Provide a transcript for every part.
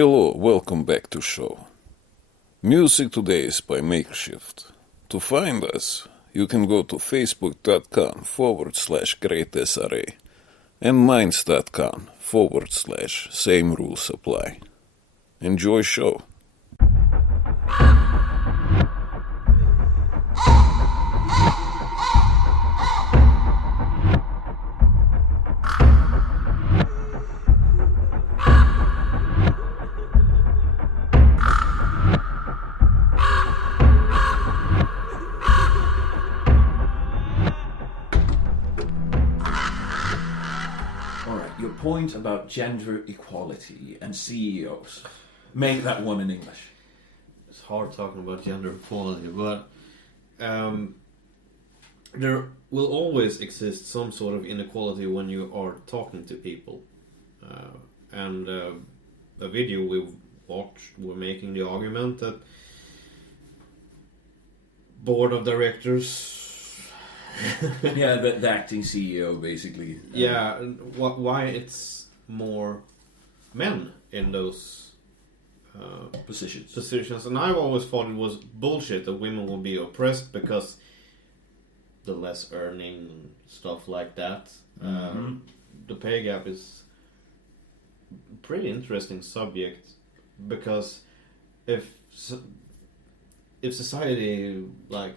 Hello, welcome back to show. Music today is by Makeshift. To find us, you can go to facebook.com/greatsra and minds.com/same rules apply. Enjoy show. Your point about gender equality and CEOs. Make that one in English. It's hard talking about gender equality, but there will always exist some sort of inequality when you are talking to people. A video we watched were making the argument that board of directors... Yeah, the acting CEO, basically. Yeah, why it's more men in those positions. And I've always thought it was bullshit that women will be oppressed because the less earning and stuff like that. The pay gap is a pretty interesting subject because if society like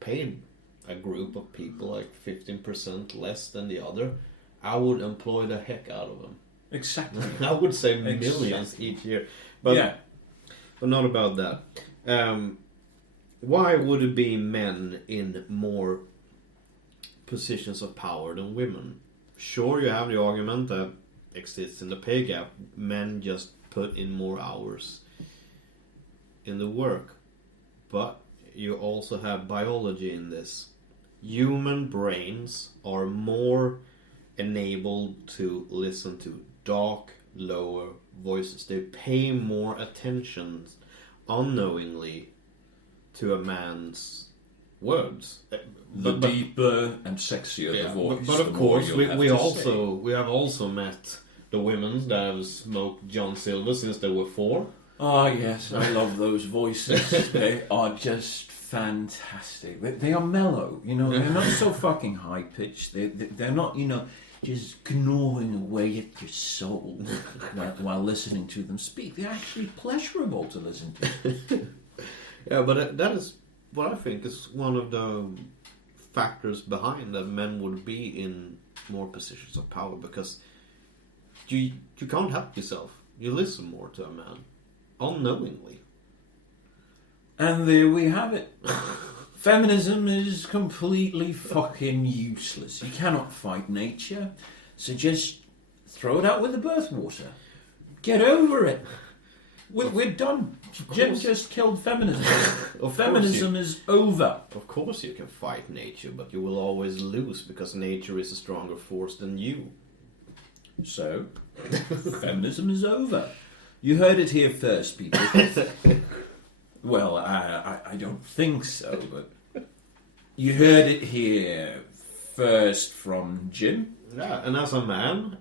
paid a group of people like 15% less than the other, I would employ the heck out of them. Exactly. I would say millions each year. But not about that. Why would it be men in more positions of power than women? Sure, you have the argument that exists in the pay gap. Men just put in more hours in the work. But you also have biology in this. Human brains are more enabled to listen to dark, lower voices. They pay more attention unknowingly to a man's words. The deeper and sexier the voice. But of course, we have also met the women that have smoked John Silver since they were 4. Oh yes, I love those voices. They are just fantastic. They are mellow, they're not so fucking high pitched. They're not, just gnawing away at your soul while listening to them speak. They're actually pleasurable to listen to. Yeah, but that is what I think is one of the factors behind that men would be in more positions of power, because you can't help yourself. You listen more to a man unknowingly. And there we have it. Feminism is completely fucking useless. You cannot fight nature, so just throw it out with the bathwater. Get over it. We're done. Jim just killed feminism. Feminism is over. Of course you can fight nature, but you will always lose because nature is a stronger force than you. So, feminism is over. You heard it here first, people. Well, I don't think so, but you heard it here first from Jim. Yeah, and as a man,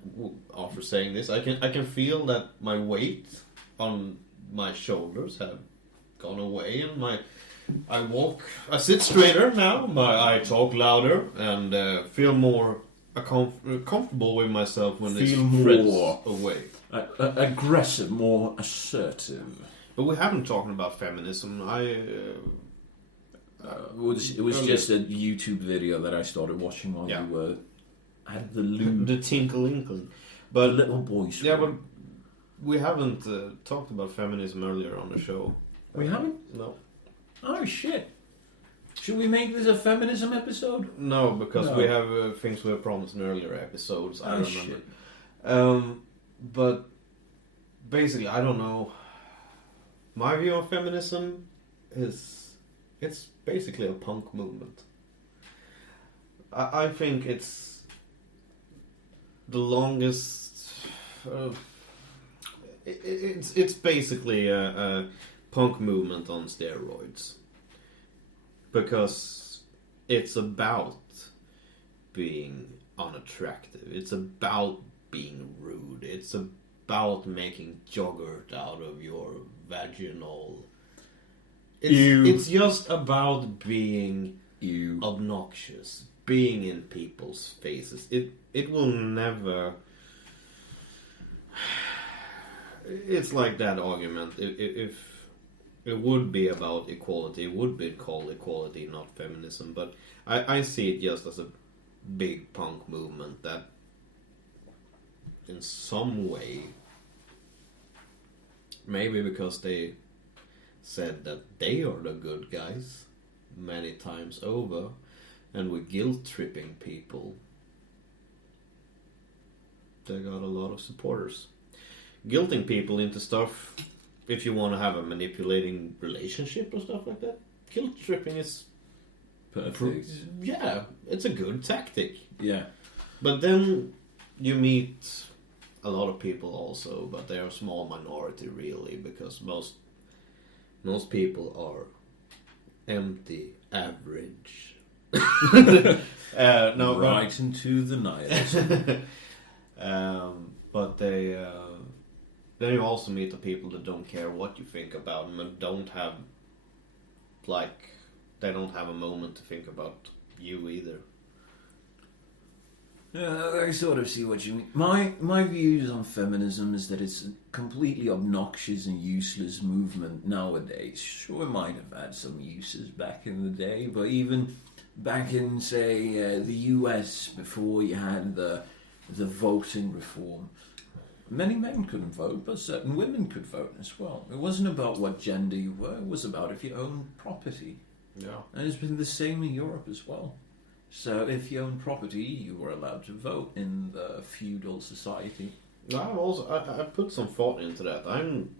after saying this, I can feel that my weight on my shoulders have gone away, and I sit straighter now. I talk louder and feel more comfortable with myself when this more away. Aggressive, more assertive. But we haven't talked about feminism. It was just a YouTube video that I started watching while you were at the loo. The tinkle-inkle. But little boys. Yeah, but we haven't talked about feminism earlier on the show. We haven't? No. Oh, shit. Should we make this a feminism episode? No, because we have things we have promised in earlier episodes. I remember. Shit. But basically, I don't know. My view on feminism is it's basically a punk movement. I think it's the longest. It's basically a punk movement on steroids, because it's about being unattractive. It's about being rude. It's about making yogurt out of your vaginal. Ew. It's just about being You. obnoxious, being in people's faces. It will never. It's like that argument. If it would be about equality, it would be called equality, not feminism. But I see it just as a big punk movement that, in some way, maybe because they said that they are the good guys many times over, and we're guilt-tripping people, they got a lot of supporters. Guilting people into stuff, if you want to have a manipulating relationship or stuff like that, guilt-tripping is... Perfect. Yeah, it's a good tactic. Yeah. But then you meet a lot of people also, but they're a small minority really, because most people are empty average. No, right into the nihilism. but then you also meet the people that don't care what you think about them and don't have they don't have a moment to think about you either. Yeah, I sort of see what you mean. My views on feminism is that it's a completely obnoxious and useless movement nowadays. Sure, it might have had some uses back in the day, but even back in, say, the US, before you had the voting reform, many men couldn't vote, but certain women could vote as well. It wasn't about what gender you were, it was about if you owned property. Yeah. And it's been the same in Europe as well. So if you own property, you were allowed to vote in the feudal society. I put some thought into that. I'm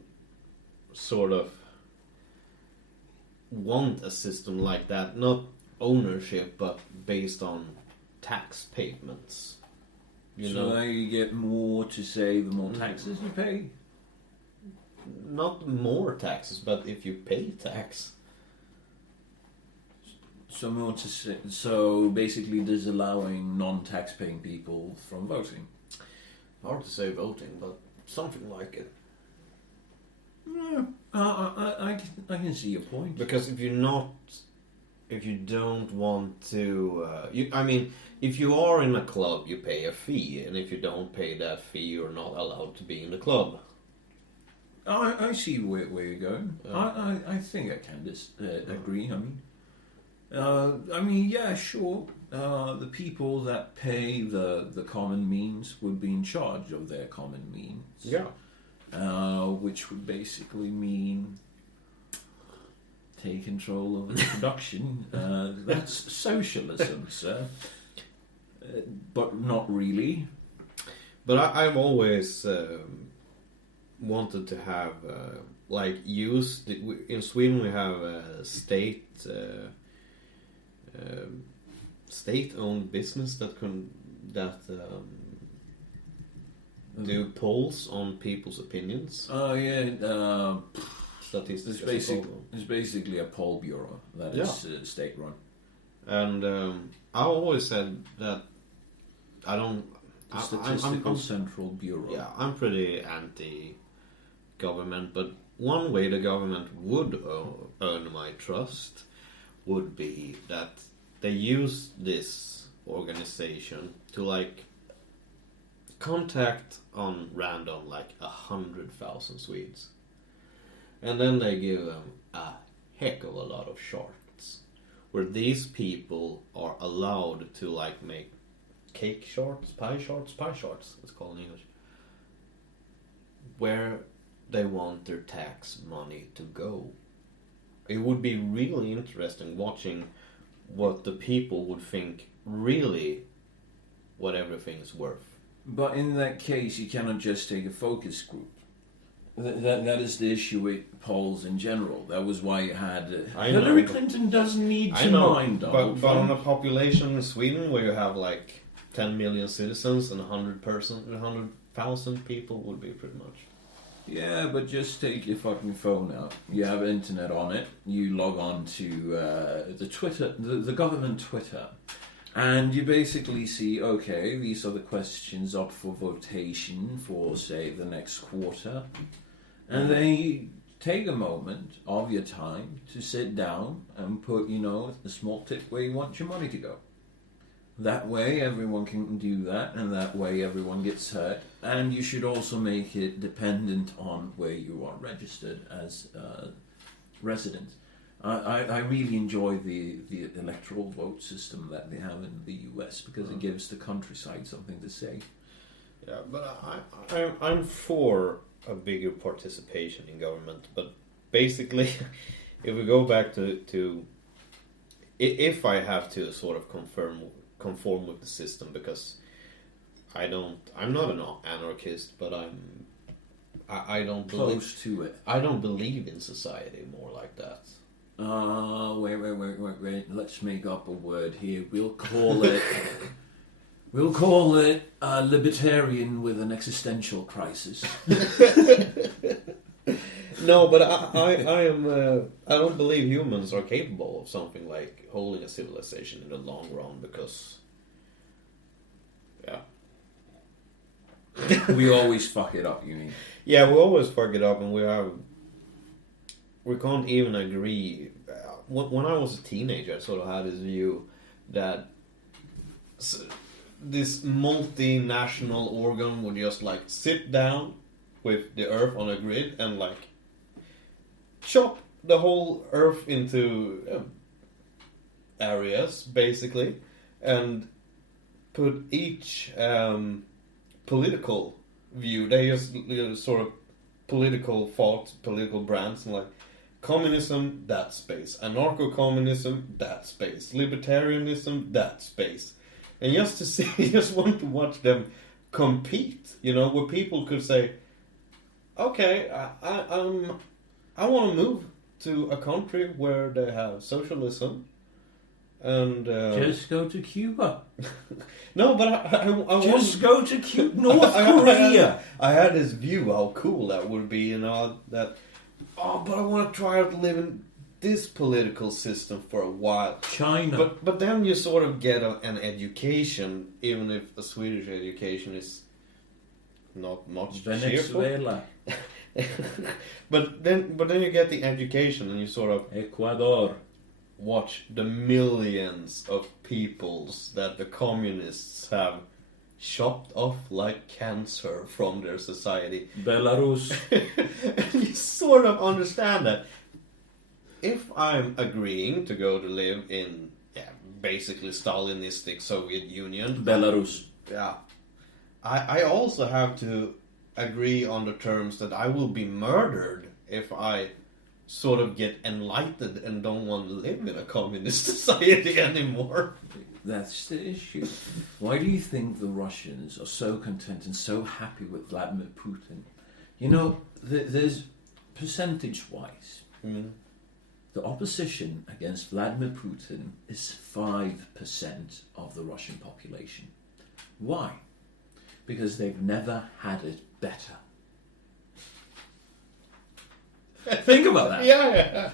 sort of want a system like that, not ownership, but based on tax payments. You know, so you get more to say the more taxes you pay. not more taxes, but if you pay tax. So more to say, so basically disallowing non-tax paying people from voting. Hard to say voting, but something like it. Yeah, I can see your point. Because if you don't want to, if you are in a club, you pay a fee, and if you don't pay that fee, you're not allowed to be in the club. I see where you're going. I think I can agree. Yeah, sure. The people that pay the common means would be in charge of their common means. Yeah. Which would basically mean take control of the production. That's socialism, sir. But not really. But I've always wanted to have in Sweden we have a state-owned business that do polls on people's opinions. Oh yeah, Statistics. it's basically a poll bureau that is state-run. And I always said that I don't. The Statistical Central Bureau. Yeah, I'm pretty anti-government, but one way the government would earn my trust would be that they use this organization to contact on random 100,000 Swedes, and then they give them a heck of a lot of shorts where these people are allowed to make cake shorts, pie shorts, it's called in English, where they want their tax money to go. It would be really interesting watching what the people would think really what everything's worth. But in that case, you cannot just take a focus group. That is the issue with polls in general. That was why you had Hillary Clinton doesn't need to mind. But on a population in Sweden where you have 10 million citizens and 100,000 people would be pretty much. Yeah, but just take your fucking phone out. You have internet on it. You log on to the Twitter, the government Twitter, And you basically see, okay, these are the questions up for votation for, say, the next quarter. And then you take a moment of your time to sit down and put, a small tip where you want your money to go. That way everyone can do that, and that way everyone gets hurt. And you should also make it dependent on where you are registered as residents. I really enjoy the electoral vote system that they have in the US because it gives the countryside something to say. Yeah, but I'm for a bigger participation in government. But basically, if we go back to if I have to sort of conform with the system, because I'm not an anarchist, but I don't believe Close to it. I don't believe in society more like that. Wait. Let's make up a word here. We'll call it libertarian with an existential crisis. No, but I don't believe humans are capable of something like holding a civilization in the long run, because We always fuck it up, you mean? Yeah, we always fuck it up, and we can't even agree. When I was a teenager, I sort of had this view that this multinational organ would just like sit down with the Earth on a grid and like chop the whole Earth into areas, basically, and put each political view. They just sort of political thoughts, political brands, and like communism, that space, anarcho-communism, that space, libertarianism, that space, and just to see, just want to watch them compete. Where people could say, "Okay, I want to move to a country where they have socialism." And just go to Cuba. No, but I just go to North Korea. I had this view how cool that would be, that. Oh, but I want to try out to live in this political system for a while. China. But then you sort of get an education, even if the Swedish education is not much Venezuela. But then you get the education, and you sort of Ecuador. Watch the millions of peoples that the communists have chopped off like cancer from their society. Belarus. And you sort of understand that if I'm agreeing to go to live in basically Stalinistic Soviet Union, Belarus. I also have to agree on the terms that I will be murdered if I sort of get enlightened and don't want to live in a communist society anymore. That's the issue. Why do you think the Russians are so content and so happy with Vladimir Putin? There's percentage-wise, the opposition against Vladimir Putin is 5% of the Russian population. Why? Because they've never had it better. Think about that. Yeah.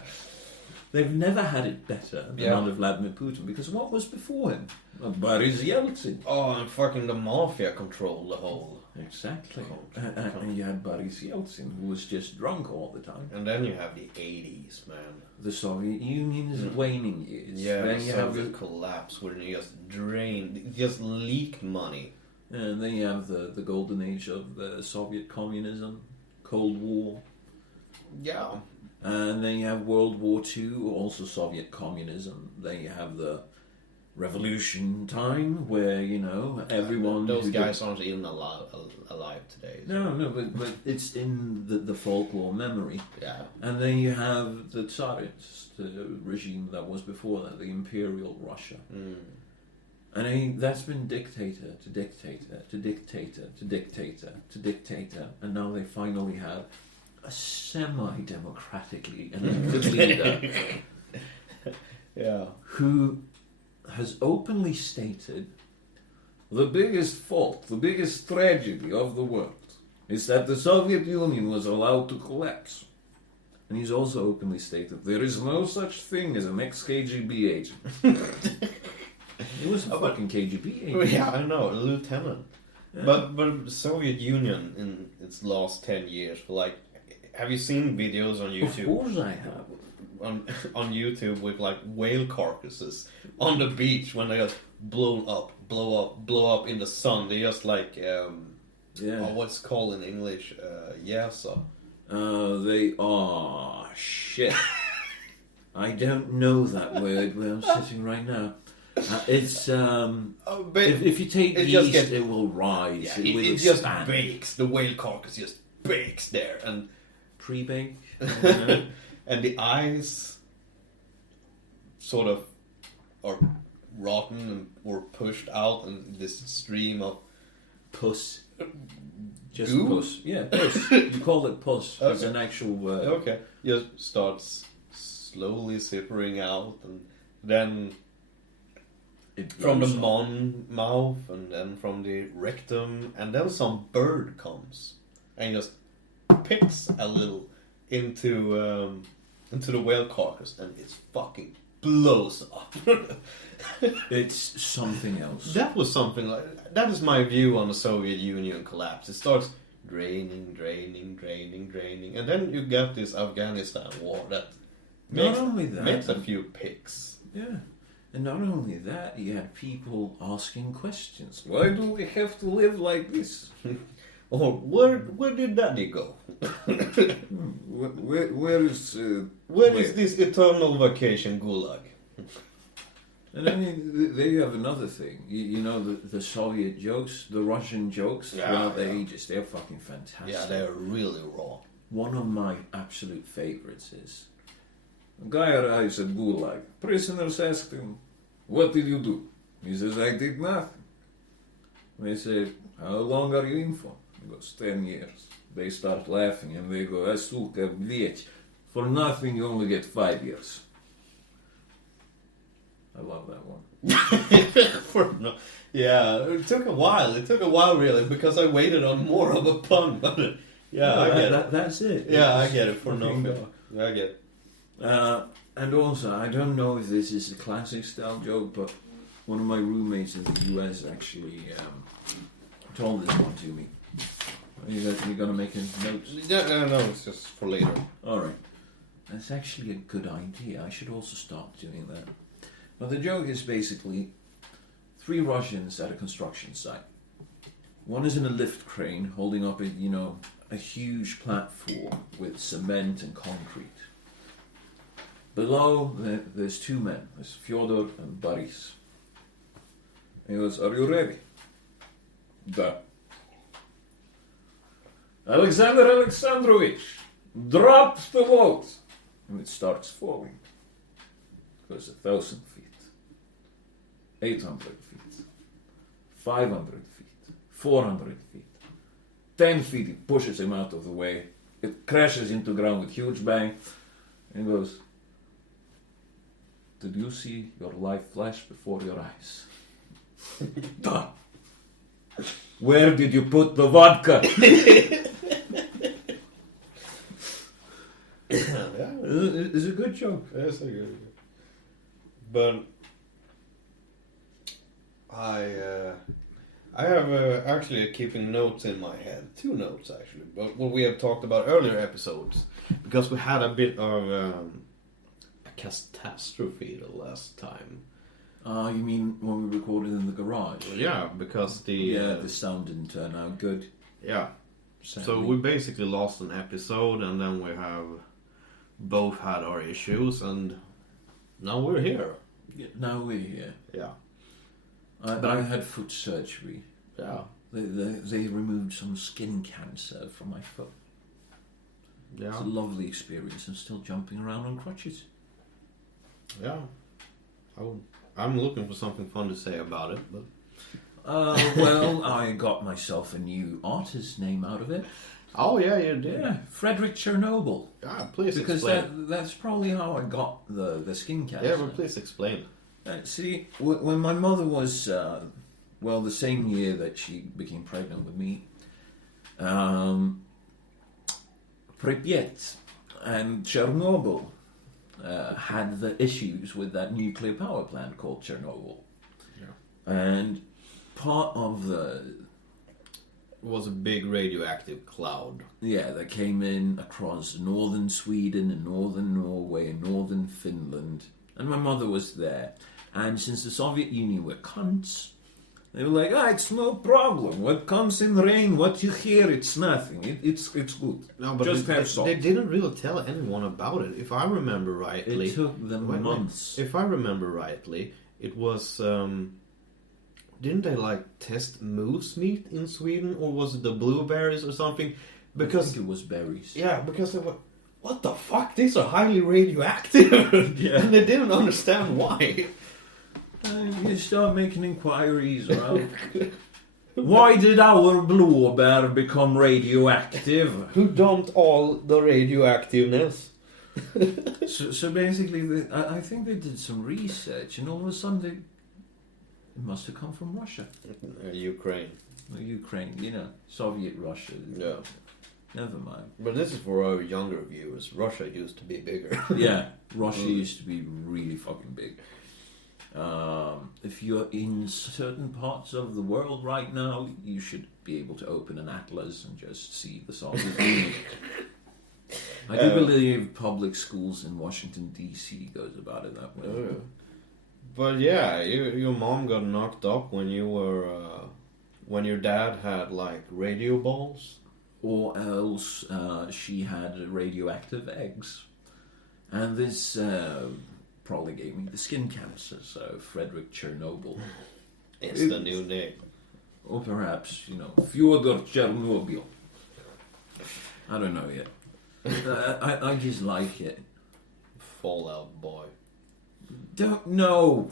They've never had it better than under Vladimir Putin, because what was before him? Boris Yeltsin. Oh, and fucking the mafia controlled the whole... Exactly. And you had Boris Yeltsin, who was just drunk all the time. And then you have the 80s, man. The Soviet Union's waning years. Yeah, then the you Soviet have the collapse, where you just drained, just leaked money. And then you have the golden age of the Soviet communism, Cold War. Yeah. And then you have World War II, also Soviet communism. Then you have the revolution time, where, everyone... Those guys aren't even alive today. So. No, but it's in the folklore memory. Yeah. And then you have the Tsarist regime that was before that, the Imperial Russia. And that's been dictator to dictator to dictator to dictator to dictator, and now they finally have a semi-democratically elected leader who has openly stated the biggest fault, the biggest tragedy of the world is that the Soviet Union was allowed to collapse. And he's also openly stated there is no such thing as an ex-KGB agent. He was a fucking KGB agent. Oh, yeah, I know, a lieutenant. Yeah. But Soviet Union in its last 10 years, like, have you seen videos on Of YouTube? course I have. On YouTube with like whale carcasses on the beach when they just blow up in the sun. They just like what's called in English, yasa. They are shit. I don't know that word where I'm sitting right now. It's But if you take it yeast, just it will rise. yeah, it will it just expand. bakes. The whale carcass just bakes there, and Pre-bake. and the eyes sort of are rotten and were pushed out in this stream of Puss. Just goo? puss. Yeah, puss. You call it puss. It's Okay. an actual word. Okay, just starts slowly sippering out, and then It from the blows up. mouth, and then from the rectum, and then some bird comes and just picks a little into the whale carcass, and it fucking blows up. It's something else. That was something like that. Is my view on the Soviet Union collapse. It starts draining, and then you get this Afghanistan war that Not only that. makes a few picks. Yeah. And not only that, you had people asking questions. Why do we have to live like this? Or where did Daddy go? Where is... Where is this eternal vacation gulag? And I mean, there you have another thing. You know, the Soviet jokes, the Russian jokes throughout the ages, they're fucking fantastic. Yeah, they're really raw. One of my absolute favorites is... A guy arrives at Gulag. Prisoners ask him, what did you do? He says, I did nothing. They say, how long are you in for? He goes, 10 years. They start laughing and they go, suka, vech. For nothing you only get 5 years. I love that one. Yeah, it took a while. It took a while, really, because I waited on more of a pun. But yeah, I get it. That's it. Yeah, I It's get it. For fucking nothing. dark. I get it. And also, I don't know if this is a classic style joke, but one of my roommates in the US actually told this one to me. Are you gonna make a note? Yeah, no, it's just for later. Alright. That's actually a good idea. I should also start doing that. But the joke is basically 3 Russians at a construction site. One is in a lift crane holding up a huge platform with cement and concrete. Below, there's 2 men. There's Fyodor and Boris. He goes, are you ready? Da. Alexander Alexandrovich, drop the load. And it starts falling. It goes 1,000 feet, 800 feet, 500 feet, 400 feet, 10 feet. It pushes him out of the way. It crashes into ground with huge bang. And goes, did you see your life flash before your eyes? Duh. Where did you put the vodka? Yeah, It's a good joke. that's a good. But I have actually keeping notes in my head. 2 notes actually, but what we have talked about earlier episodes, because we had a bit of a catastrophe the last time. You mean when we recorded in the garage? Yeah, because the sound didn't turn out good. yeah. Sadly. So we basically lost an episode, and then we have both had our issues, and now we're here. Yeah, now we're here. Yeah. I had foot surgery. Yeah. They removed some skin cancer from my foot. Yeah. It's a lovely experience. I'm still jumping around on crutches. Yeah. I'm looking for something fun to say about it, but Well, I got myself a new artist name out of it. oh yeah, you did. Yeah, Frederick Chernobyl. Yeah, please Because explain. that's probably how I got the skin cancer. Yeah, but please explain. See, when my mother was, the same year that she became pregnant with me, Pripyat and Chernobyl had the issues with that nuclear power plant called Chernobyl. And part of the... It was a big radioactive cloud. Yeah, that came in across northern Sweden and northern Norway and northern Finland. And my mother was there. And since the Soviet Union were cunts, they were like, it's no problem. What comes in rain, what you hear, it's nothing. It's good. No, but Just have salt. they didn't really tell anyone about it. If I remember rightly... It took them months. If I remember rightly, it was... didn't they, like, test moose meat in Sweden? Or was it the blueberries or something? Because I think it was berries. Yeah, because they were... What the fuck? These are highly radioactive. Yeah. And they didn't understand why. You start making inquiries around. Why did our blueberry become radioactive? Who dumped all the radioactiveness? So basically, I think they did some research, and all of a sudden it must have come from Russia. Ukraine. Ukraine, Soviet Russia. Yeah. Never mind. But this is for our younger viewers. Russia used to be bigger. Yeah, Russia used to be really fucking big. If you're in certain parts of the world right now, you should be able to open an atlas and just see the Soviet Union. I do believe public schools in Washington, D.C. goes about it that way. Oh, yeah. But yeah, your mom got knocked up when you were... when your dad had, like, radio balls? Or else she had radioactive eggs. And this probably gave me the skin cancer, so Frederick Chernobyl. It's the new name. Or perhaps, Fyodor Chernobyl. I don't know yet. I just like it. Fallout Boy. No!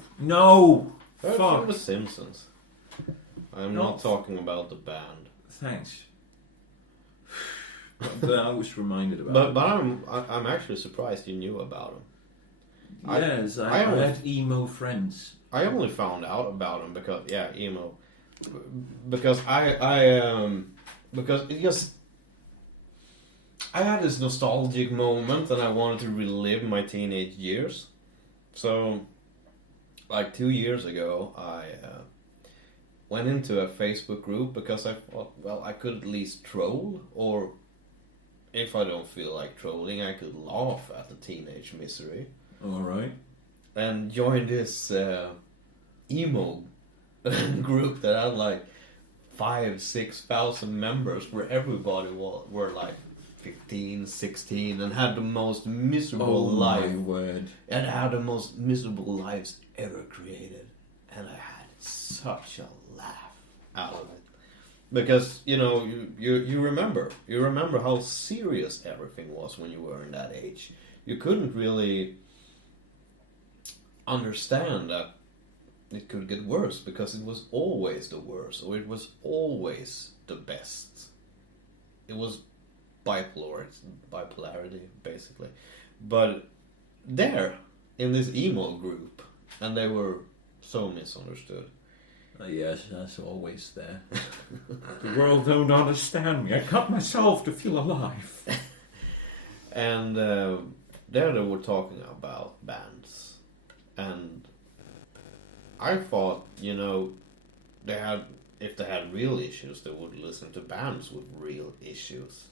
That's Fuck! from The Simpsons. I'm not talking about the band. Thanks. But I was reminded about But I'm actually surprised you knew about him. Yes, I had emo friends. I only found out about him because emo. Because because it just... I had this nostalgic moment and I wanted to relive my teenage years. So, like 2 years ago, I went into a Facebook group because I thought, well, I could at least troll, or if I don't feel like trolling, I could laugh at the teenage misery. Alright. And joined this emo group that had like 5,000-6,000 members, where everybody were like 15, 16, and had the most miserable life. My word. And had the most miserable lives ever created. And I had such a laugh out of it. Because, you remember how serious everything was when you were in that age. You couldn't really understand that it could get worse, because it was always the worst, or it was always the best. It was bipolarity, basically. But there, in this emo group, and they were so misunderstood. Yes, that's always there. The world don't understand me. I cut myself to feel alive. And there they were talking about bands. And I thought, if they had real issues, they would listen to bands with real issues.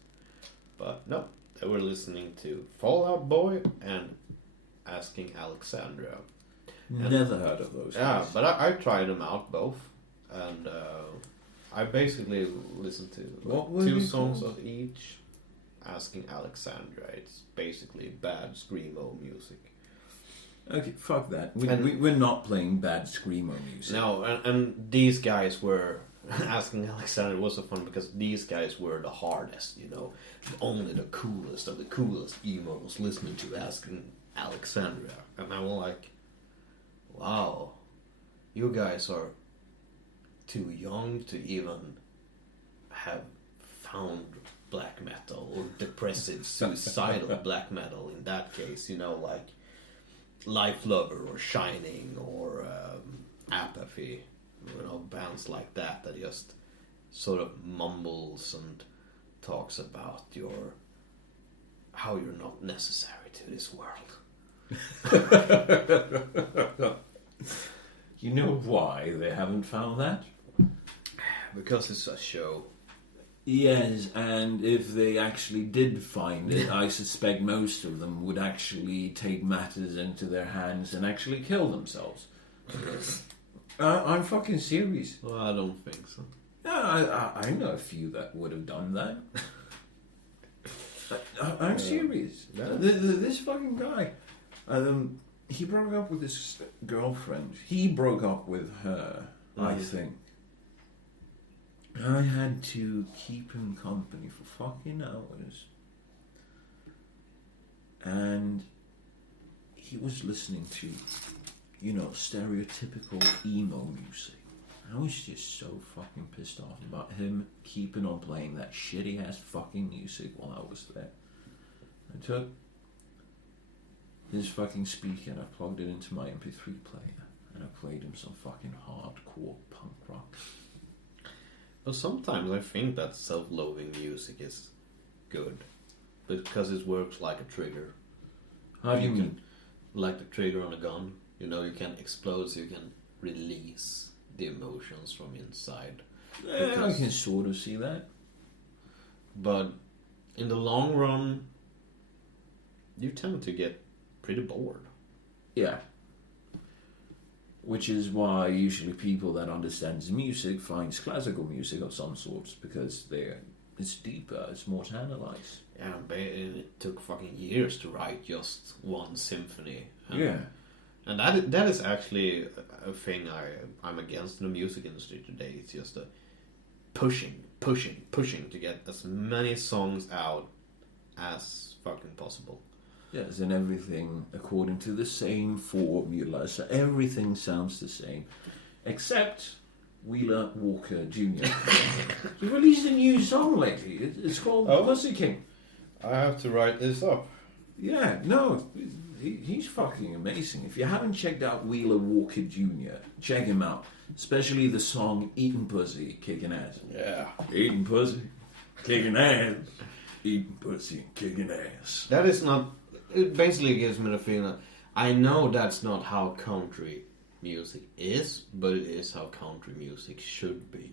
But no, they were listening to Fallout Boy and Asking Alexandria. Never heard of those Yeah, guys. but I tried them out both. And I basically listened to two songs of each. Asking Alexandria. It's basically bad screamo music. Okay, fuck that. We're not playing bad screamo music. No, and these guys were... Asking Alexandria was so fun because these guys were the hardest, only the coolest of the coolest emos listening to Asking Alexandria. And I was like, wow, you guys are too young to even have found black metal, or depressive, suicidal black metal in that case, like Life Lover or Shining or Apathy. Bands like that just sort of mumbles and talks about how you're not necessary to this world. You know why they haven't found that? Because it's a show. Yes, and if they actually did find it, I suspect most of them would actually take matters into their hands and actually kill themselves. I'm fucking serious. Well, I don't think so. Yeah, I know a few that would have done that. I'm serious. Yeah. This fucking guy, he broke up with his girlfriend. He broke up with her, I think. I had to keep him company for fucking hours. And he was listening to, stereotypical emo music. I was just so fucking pissed off about him keeping on playing that shitty ass fucking music while I was there. I took his fucking speaker and I plugged it into my MP3 player and I played him some fucking hardcore punk rock. But sometimes I think that self-loathing music is good. Because it works like a trigger. How do you mean? Like the trigger on a gun. You can explode so you can release the emotions from inside. Yeah, I can sort of see that. But in the long run, you tend to get pretty bored. Yeah. Which is why usually people that understands music finds classical music of some sorts, because it's deeper, it's more to analyze. Yeah, but it took fucking years to write just one symphony. And that is actually a thing I'm against in the music industry today. It's just a pushing to get as many songs out as fucking possible. Yes, and everything according to the same formula, so everything sounds the same, except Wheeler Walker Jr. He released a new song lately. It's called Pussy King. I have to write this up. Yeah, no, he's fucking amazing. If you haven't checked out Wheeler Walker Jr., check him out. Especially the song Eatin' Pussy, Kicking Ass. Yeah. Eatin' Pussy, Kicking Ass. Eatin' Pussy, Kicking Ass. That is not... It basically gives me the feeling that I know that's not how country music is, but it is how country music should be.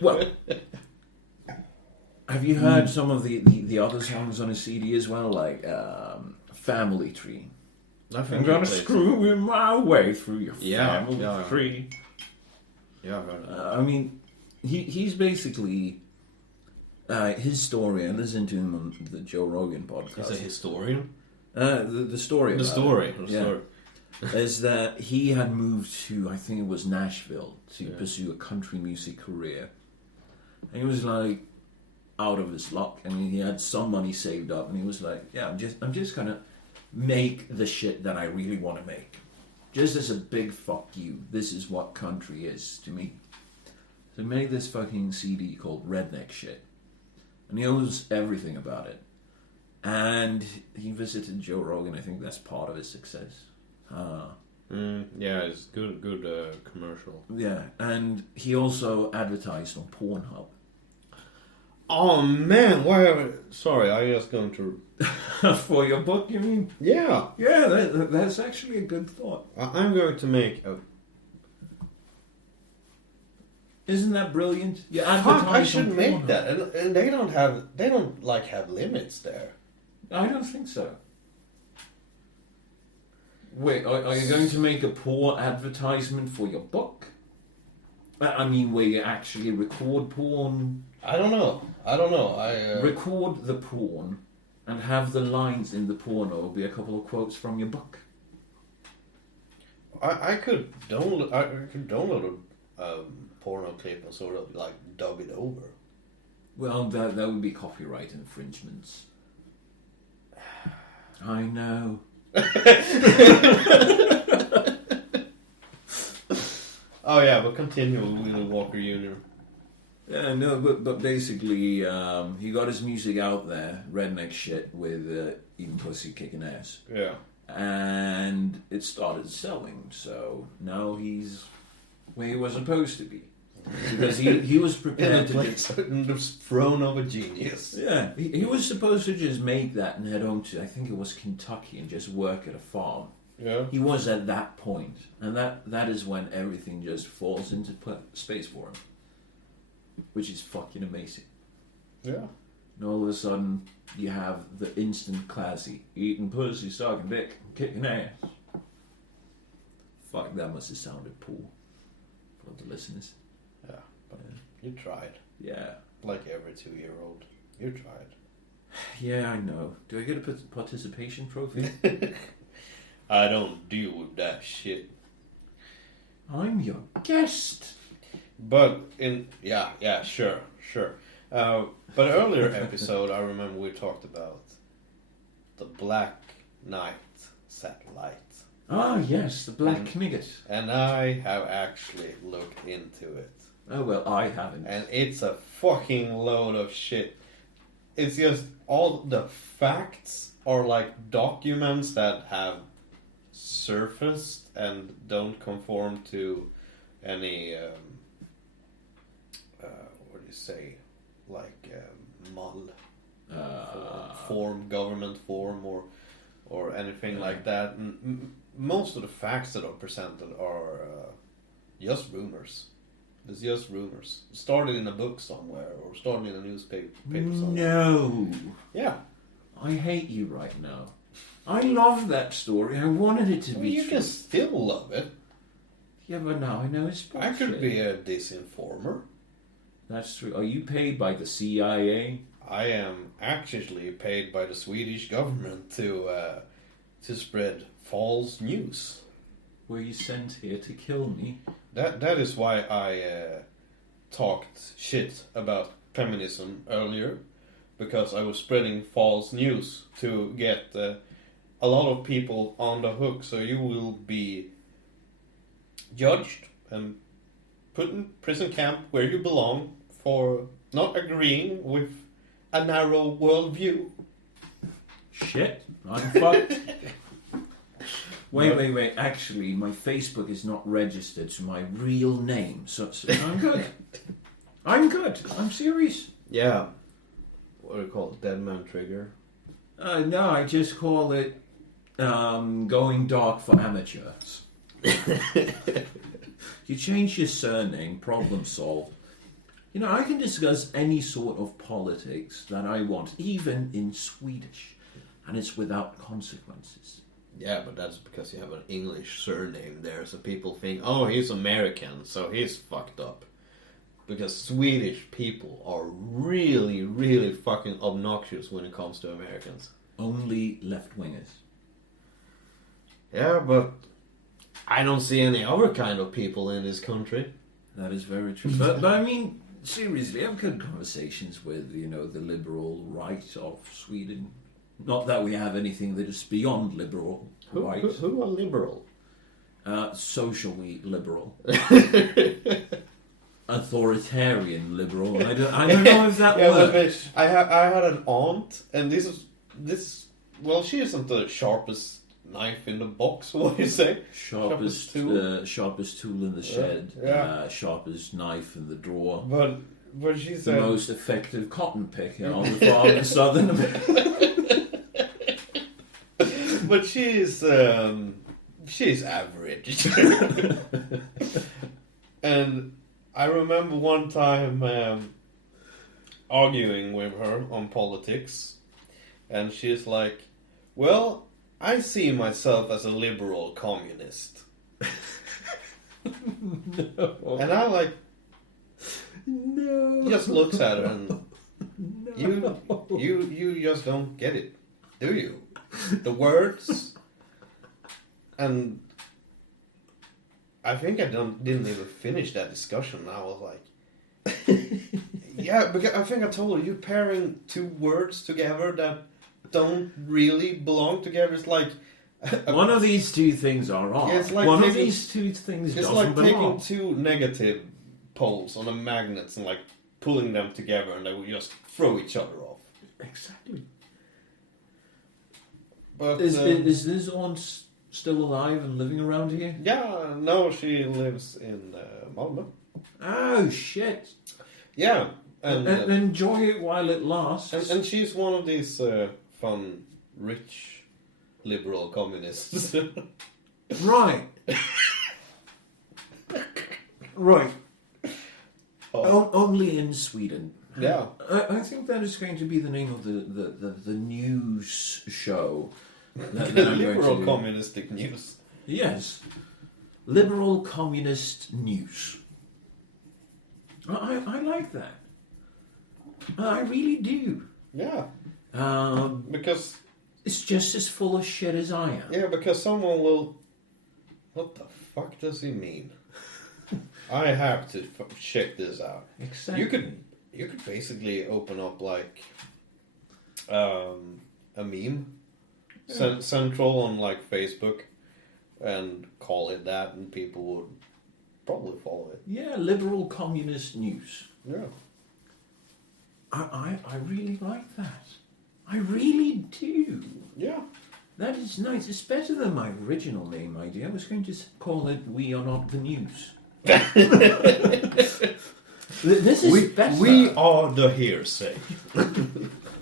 Well, have you heard some of the other songs on his CD as well, like Family Tree? I'm gonna screw my way through your family tree. Yeah, I've heard that. I mean, he's basically his story. I listened to him on the Joe Rogan podcast. He's a historian. The story. The story. Is that he had moved to, I think it was Nashville, to pursue a country music career, and he was like out of his luck. I mean, he had some money saved up, and he was like, "Yeah, I'm just gonna make the shit that I really want to make, just as a big fuck you. This is what country is to me." So he made this fucking CD called Redneck Shit, and he knows everything about it. And he visited Joe Rogan. I think that's part of his success. Yeah, it's good commercial. Yeah, and he also advertised on Pornhub. Oh man, why? Sorry, I was going to. For your book, you mean? Yeah, yeah. That's actually a good thought. I'm going to make a. Isn't that brilliant? Yeah, fuck, I should make that, and they don't have limits there. I don't think so. Wait, are you going to make a poor advertisement for your book? I mean, where you actually record porn? I don't know. Record the porn and have the lines in the porno be a couple of quotes from your book. I could download a porno clip and sort of like dub it over. Well, that would be copyright infringements. I know. Oh yeah, but continue with Wheeler Walker Jr. Yeah, no, but basically, he got his music out there, Redneck Shit, with Eatin' Pussy, Kicking Ass. Yeah. And it started selling, so now he's where he was supposed to be. Because he was prepared to in the throne of a genius. Yeah, he was supposed to just make that and head home to, I think it was Kentucky, and just work at a farm. Yeah. He was at that point, and that is when everything just falls into space for him, which is fucking amazing. Yeah. And all of a sudden, you have the instant classy, eating pussy, sucking dick, kicking ass. Fuck, that must have sounded poor for the listeners. Yeah, but you tried. Yeah. Like every 2-year-old. You tried. Yeah, I know. Do I get a participation trophy? I don't deal with that shit. I'm your guest. But sure. But earlier episode, I remember we talked about the Black Knight satellite. Ah, yes, the Black Knight. And I have actually looked into it. Oh, well, I haven't. And it's a fucking load of shit. It's just all the facts are like documents that have surfaced and don't conform to any what do you say, like government form or anything like that. And most of the facts that are presented are just rumors. It's just rumors. Started in a book somewhere or started in a newspaper somewhere. No. Yeah. I hate you right now. I love that story. I wanted it to be You true. can still love it. Yeah, but now I know it's bullshit. I could be a disinformer. That's true. Are you paid by the CIA? I am actually paid by the Swedish government to spread false news. Were you sent here to kill me? That is why I talked shit about feminism earlier, because I was spreading false news to get a lot of people on the hook. So you will be judged and put in prison camp where you belong for not agreeing with a narrow worldview. Shit, I'm fucked. Wait. Actually, my Facebook is not registered to my real name, so I'm good. I'm good. I'm serious. Yeah. What do you call it? Dead Man Trigger? No, I just call it going dark for amateurs. You change your surname, problem solved. You know, I can discuss any sort of politics that I want, even in Swedish, and it's without consequences. Yeah, but that's because you have an English surname there, so people think, oh, he's American, so he's fucked up. Because Swedish people are really, really fucking obnoxious when it comes to Americans. Only left-wingers. Yeah, but I don't see any other kind of people in this country. That is very true. But I mean, seriously, I've had conversations with, the liberal right of Sweden. Not that we have anything that is beyond liberal right. Who are liberal? Socially liberal. Authoritarian liberal. I don't know if that works. I had an aunt, and well, she isn't the sharpest knife in the box. What do you say? Sharpest tool in the shed. Yeah. Sharpest knife in the drawer. But she said the most effective cotton picker on the farm in southern America. But she's average. And I remember one time arguing with her on politics, and she's like, well, I see myself as a liberal communist. No. And I like No. just looks at her and No. you just don't get it, do you? The words. And I think I didn't even finish that discussion. I was like, yeah, because I think I told her, you're pairing two words together that don't really belong together. It's like one of these two things are off. Yeah, it's like one of these two things it's doesn't like belong. taking two negative poles on the magnets and like pulling them together, and they will just throw each other off. Exactly. But Is this one still alive and living around here? yeah, no, she lives in Malmö. Oh shit! Yeah, and enjoy it while it lasts. and she's one of these fun, rich liberal communists. Right. Right. Only in Sweden. Yeah. I think that is going to be the name of the news show. That I'm going to Liberal do. communistic news. Yes. Liberal communist news. I like that. I really do. Yeah. Because It's just as full of shit as I am. yeah, because someone will. What the fuck does he mean? I have to check this out. Exactly. You could basically open up like a meme central on like Facebook and call it that, and people would probably follow it. Yeah, liberal communist news. Yeah. I really like that. I really do. Yeah. That is nice. It's better than my original name idea. I was going to call it We Are Not the News. This is better. We are the hearsay.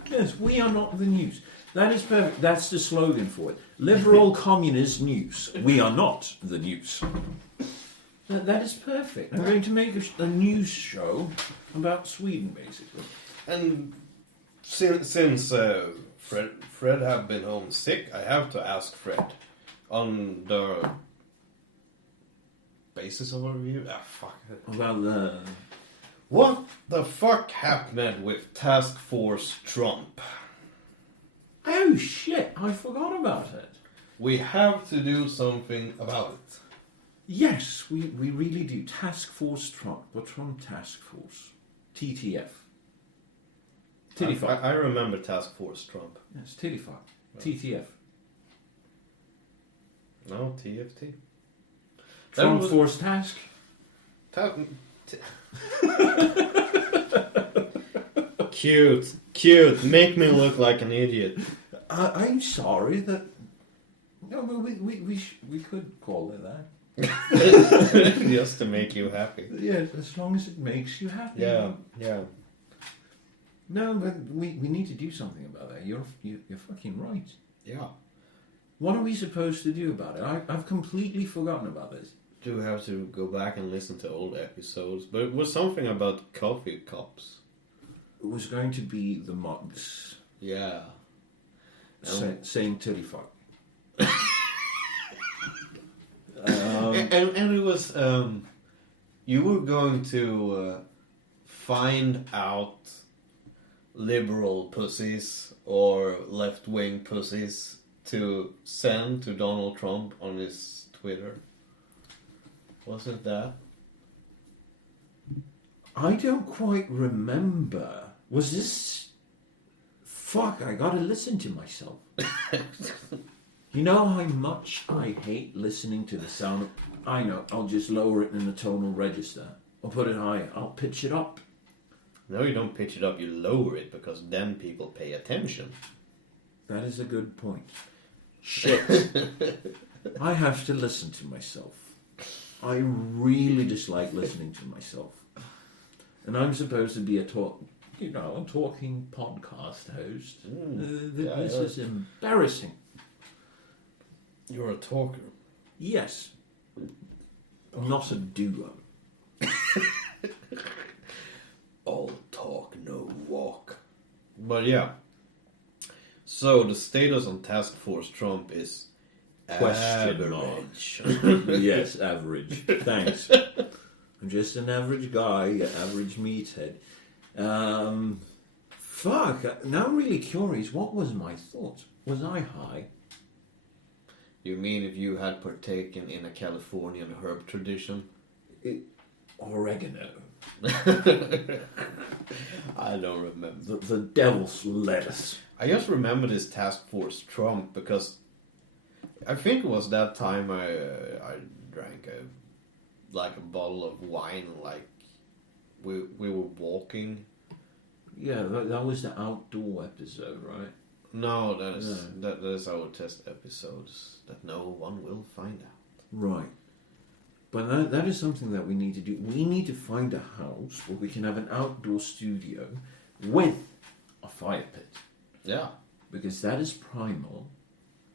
Yes, We Are Not the News. That is perfect. That's the slogan for it. Liberal communist news. We are not the news. That is perfect. I'm going to make a news show about Sweden, basically. And since Fred have been home sick, I have to ask Fred on the basis of a review. Fuck. About What the fuck happened with Task Force Trump? oh shit! I forgot about it. We have to do something about it. Yes, we really do. Task Force Trump. What's from Task Force? TTF. TTF. I remember Task Force Trump. Yes, TTF. TTF. No, TFT. Trump was- Force Task. Cute. Make me look like an idiot. I'm sorry that. No, but we could call it that. Just to make you happy. Yeah, as long as it makes you happy. Yeah. No, but we need to do something about that. You're fucking right. Yeah. What are we supposed to do about it? I've completely forgotten about this. Do have to go back and listen to old episodes, but it was something about coffee cups. It was going to be the mugs Yeah. saying titty fuck. And it was you were going to find out liberal pussies or left-wing pussies to send to Donald Trump on his Twitter. Wasn't that? I don't quite remember. Was this... Fuck, I gotta listen to myself. You know how much I hate listening to the sound of... I know, I'll just lower it in the tonal register. Or put it higher. I'll pitch it up. No, you don't pitch it up, you lower it, because then people pay attention. That is a good point. Shit. I have to listen to myself. I really dislike listening to myself. And I'm supposed to be a talking podcast host. This is embarrassing. You're a talker. Yes. Not a doer. All talk, no walk. But yeah. So the status on Task Force Trump is Question average. Yes, average. Thanks. I'm just an average guy, average meathead. Fuck. Now I'm really curious. What was my thought? Was I high? You mean if you had partaken in a Californian herb tradition? Oregano. I don't remember. The devil's lettuce. I just remember this Task Force Trump because I think it was that time I drank a bottle of wine, like we were walking. Yeah, that was the outdoor episode, right? No, that is our test episodes that no one will find out. Right. But that is something that we need to do. We need to find a house where we can have an outdoor studio with a fire pit. Yeah. Because that is primal.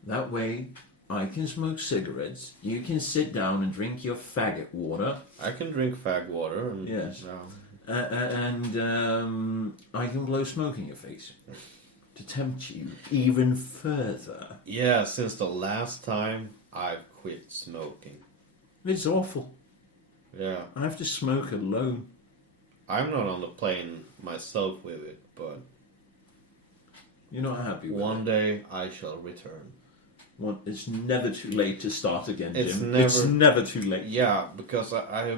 That way, I can smoke cigarettes, you can sit down and drink your faggot water. I can drink fag water. And, Yes. No. And I can blow smoke in your face to tempt you even further. Yeah, since the last time I've quit smoking. It's awful. Yeah. I have to smoke alone. I'm not on the plane myself with it, but You're not happy with one day I shall return. It's never too late to start again, Jim. It's It's never too late. Yeah, because I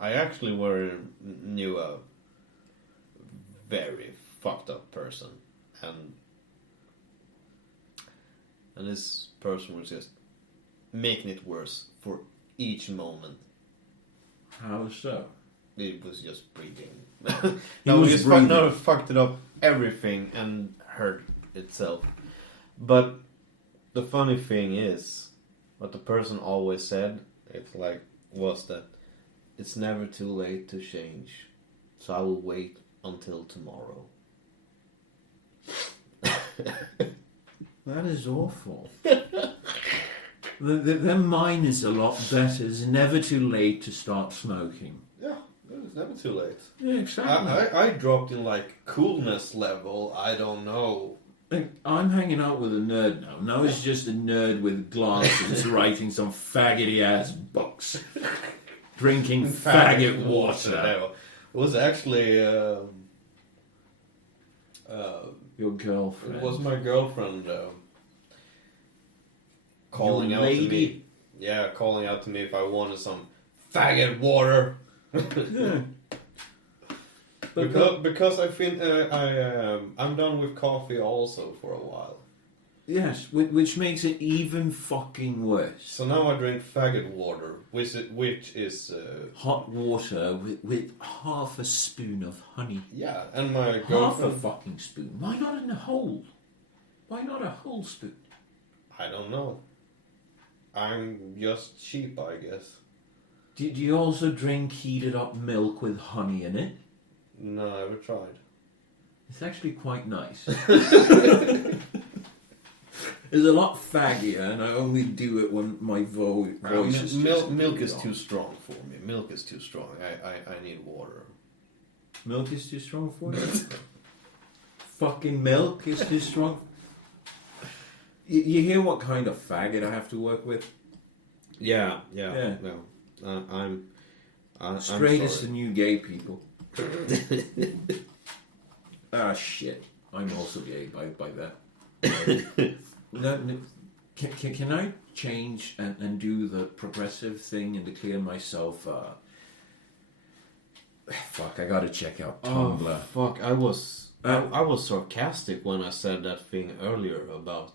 actually knew a very fucked up person, and this person was just making it worse for each moment. How so? It was just breathing. He was breathing. Fucked it up everything and hurt itself. But the funny thing is, what the person always said, was that it's never too late to change. So I will wait until tomorrow. That is awful. Their mine is a lot better. It's never too late to start smoking. Yeah, it's never too late. Yeah, exactly. I dropped in coolness level, I don't know. I'm hanging out with a nerd now. Now it's just a nerd with glasses writing some faggoty ass books. Drinking faggot water. It was actually Your girlfriend. it was my girlfriend calling Your out to lady? me. Yeah, calling out to me if I wanted some faggot water. Yeah. Because I think I'm done with coffee also for a while. Yes, which makes it even fucking worse. So now I drink faggot water, which is Hot water with half a spoon of honey. yeah, and my Half a girlfriend. fucking spoon. Why not in a whole? Why not a whole spoon? I don't know. I'm just cheap, I guess. Do you also drink heated up milk with honey in it? No, I never tried. It's actually quite nice. It's a lot faggier, and I only do it when my voice is just Milk is on. too strong for me. Milk is too strong. I need water. Milk is too strong for you? Fucking milk is too strong? You hear what kind of faggot I have to work with? Yeah. Yeah. No, I'm Straight as sorry. the new gay people. Ah, shit. I'm also gay by that. No, can I change and do the progressive thing and declare myself, fuck, I gotta check out Tumblr. Oh, fuck, I was sarcastic when I said that thing earlier about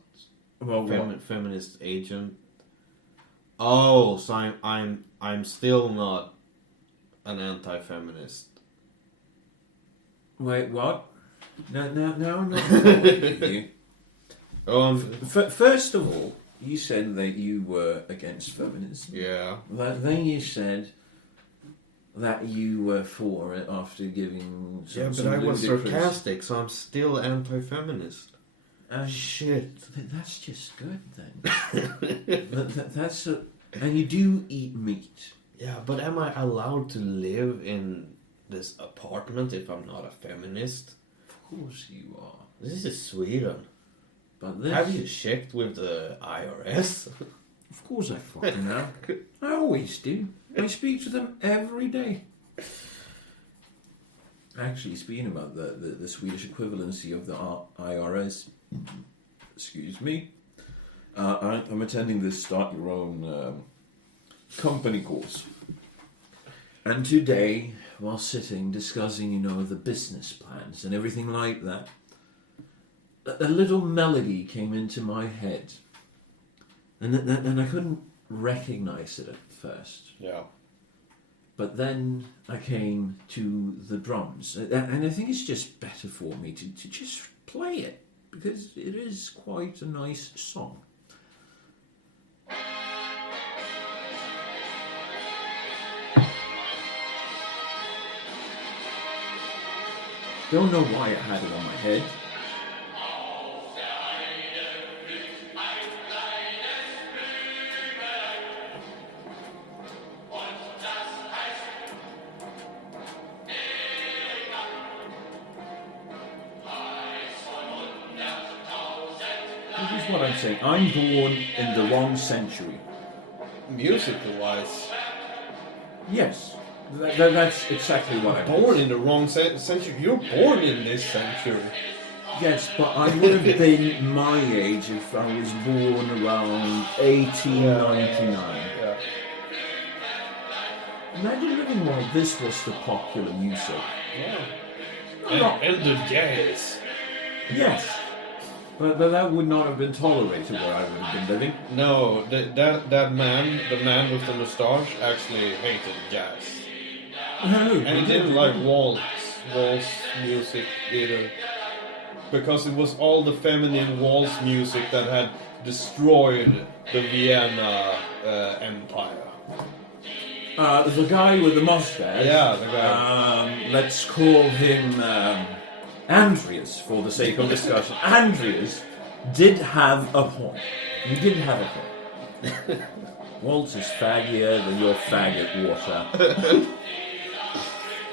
feminist agent. Oh, so I'm still not an anti-feminist. Wait, what? No, I'm not following you. First of all, you said that you were against feminism. Yeah. Then you said that you were for it after giving some, Yeah, but some I was ludicrous- sarcastic, so I'm still anti-feminist. Shit. That's just good then. That's and you do eat meat. Yeah, but am I allowed to live in this apartment if I'm not a feminist? Of course you are. This is Sweden. But this, Have you checked with the IRS? Of course I fucking have. I always do. I speak to them every day. Actually, speaking about the Swedish equivalency of the IRS, excuse me, I'm attending this Start Your Own company course. And today, while sitting, discussing, the business plans and everything like that, a little melody came into my head. And I couldn't recognize it at first. Yeah. But then I came to the drums. And I think it's just better for me to just play it, because it is quite a nice song. Don't know why I had it on my head. This is what I'm saying. I'm born in the wrong century. Musical-wise. Yes, that's exactly what I'm Born in the wrong century. You're born in this century. Yes, but I would have been my age if I was born around 1899. Yeah. Imagine living while this was the popular music. Yeah. And the jazz. Yes, but that would not have been tolerated where I would have been living. No, that man, the man with the moustache, actually hated jazz. No, And he didn't like waltz music either. Because it was all the feminine waltz music that had destroyed the Vienna Empire. The guy with the mustache. Yeah, the guy. Let's call him Andreas for the sake of discussion. Andreas did have a point. He did have a point. Waltz is faggier than your faggot water.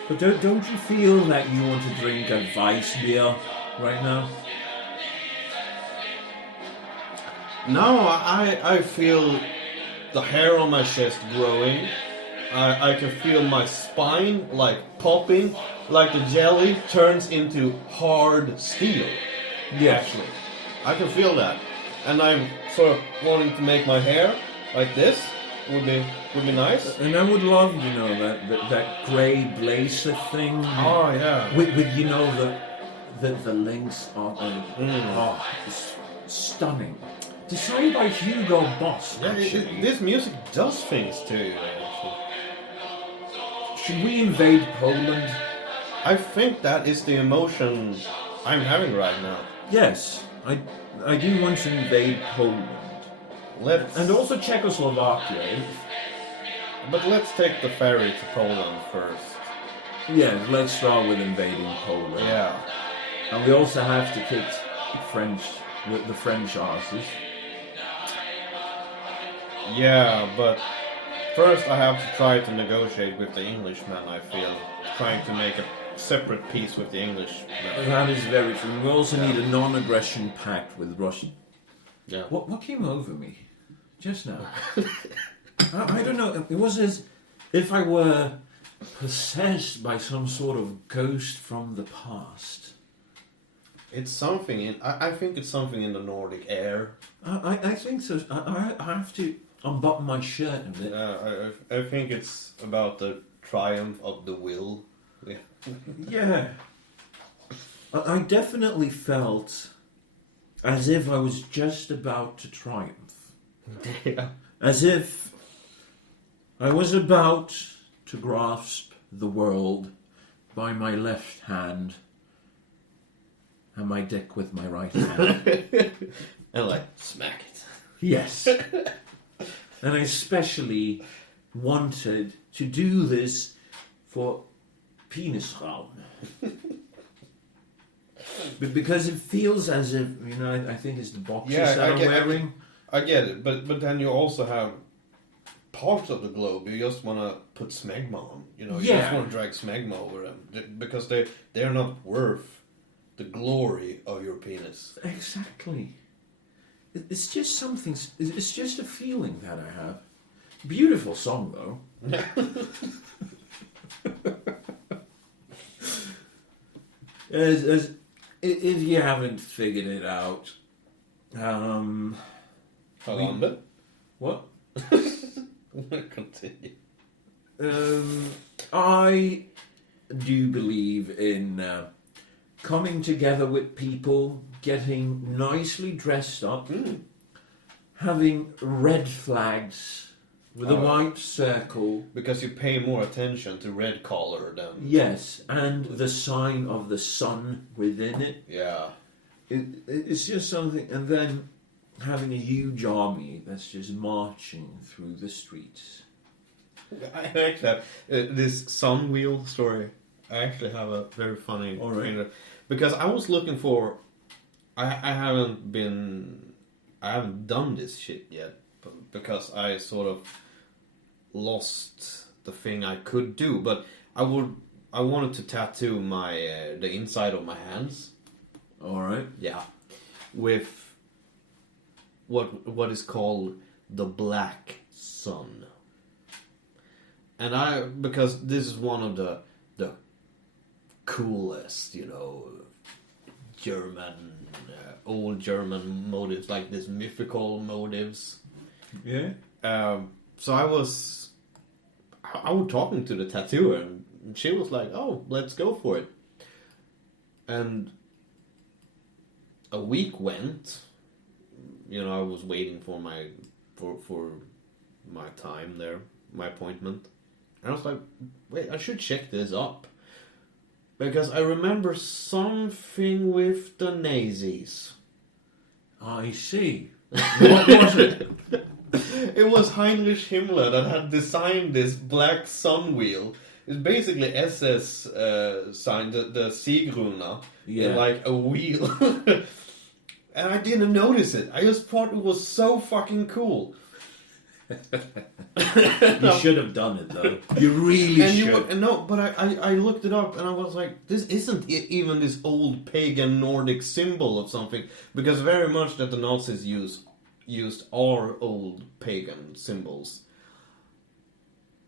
But don't you feel that you want to drink a Weiss beer right now? No, I feel the hair on my chest growing. I can feel my spine like popping, like the jelly turns into hard steel. Yes. Actually, I can feel that, and I'm sort of wanting to make my hair like this. Would be nice. And I would love, that grey blazer thing. Oh yeah. With the links on oh, it's stunning. Designed by Hugo Boss, actually. This music does things to you. Actually. Should we invade Poland? I think that is the emotion I'm having right now. Yes, I do want to invade Poland. And also Czechoslovakia. But let's take the ferry to Poland first. Yeah, let's start with invading Poland. Yeah. And we also have to kick the French asses. Yeah, but first I have to try to negotiate with the Englishmen, I feel. Trying to make a separate peace with the Englishmen. That is very true. We also need a non-aggression pact with Russia. Yeah. What came over me just now? I don't know. It was as if I were possessed by some sort of ghost from the past. It's something I think it's something in the Nordic air. I think so. I have to unbutton my shirt a bit. I think it's about the triumph of the will. Yeah. I definitely felt as if I was just about to triumph. Yeah. As if I was about to grasp the world by my left hand and my dick with my right hand. And like, smack it. Yes. And I especially wanted to do this for Penisraum. But because it feels as if, I think it's the boxers that I'm wearing. I get it, but then you also have parts of the globe you just want to put smegma on. You just want to drag smegma over them because they're not worth the glory of your penis. Exactly. It's just something. It's just a feeling that I have. Beautiful song though. If you haven't figured it out, what? Continue. I do believe in coming together with people, getting nicely dressed up, having red flags with a white circle. Because you pay more attention to red collar than... Yes, and the sign of the sun within it. Yeah. It's just something, and then having a huge army that's just marching through the streets. I actually have this sun wheel story. I actually have a very funny... All right. Because I was looking for... I haven't done this shit yet. Because I sort of lost the thing I could do. But I wanted to tattoo the inside of my hands. All right. Yeah. With what is called the Black Sun. And because this is one of the coolest, German, old German motives, like this mythical motives. Yeah. So I was talking to the tattooer, and she was like, "Oh, let's go for it." And a week went. I was waiting for my time there, my appointment. And I was like, "Wait, I should check this up." Because I remember something with the Nazis. I see. What was it? It was Heinrich Himmler that had designed this black sun wheel. It's basically SS sign, the Siegruna, in like a wheel. And I didn't notice it. I just thought it was so fucking cool. You should have done it though. You really should. But I looked it up and I was like, this isn't even this old pagan Nordic symbol of something, because very much that the Nazis used our old pagan symbols.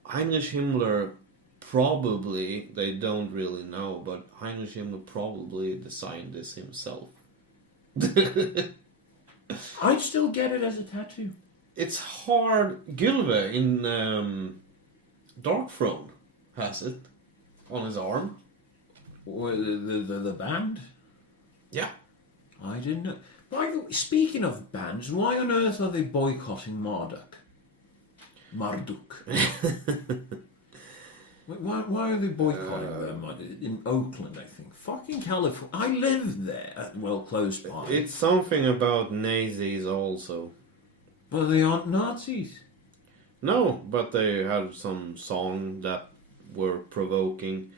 Heinrich Himmler probably, they don't really know, but Heinrich Himmler probably designed this himself. I'd still get it as a tattoo. It's hard. Gylve in Dark Throne has it on his arm. Or the band? Yeah. I didn't know. By the way, speaking of bands, why on earth are they boycotting Marduk? Why are they boycotting them? In Oakland, I think. Fucking California. I lived there. Well, close by. It's something about Nazis also. But they aren't Nazis. No, but they had some song that were provoking.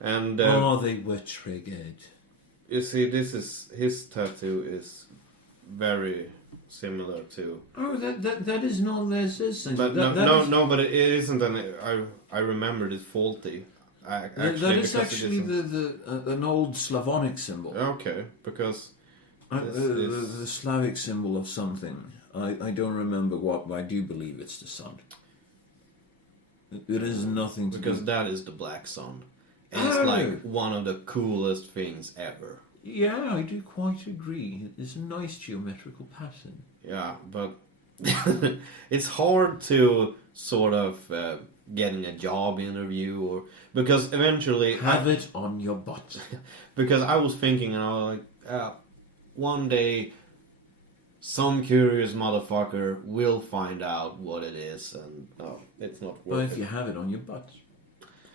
And they were triggered. You see, his tattoo is very similar to. Oh, that is not their system. But but it isn't. I remembered it faulty. That is actually an old Slavonic symbol. Okay, because the Slavic symbol of something. I don't remember what, but I do believe it's the sun. It is nothing to because do. that is the black sun. And it's like one of the coolest things ever. Yeah, I do quite agree. It's a nice geometrical pattern. Yeah, but it's hard to sort of getting a job interview or because eventually have it on your butt. Because I was thinking, and I was like, one day some curious motherfucker will find out what it is, and it's not worth it. Well, if you have it on your butt.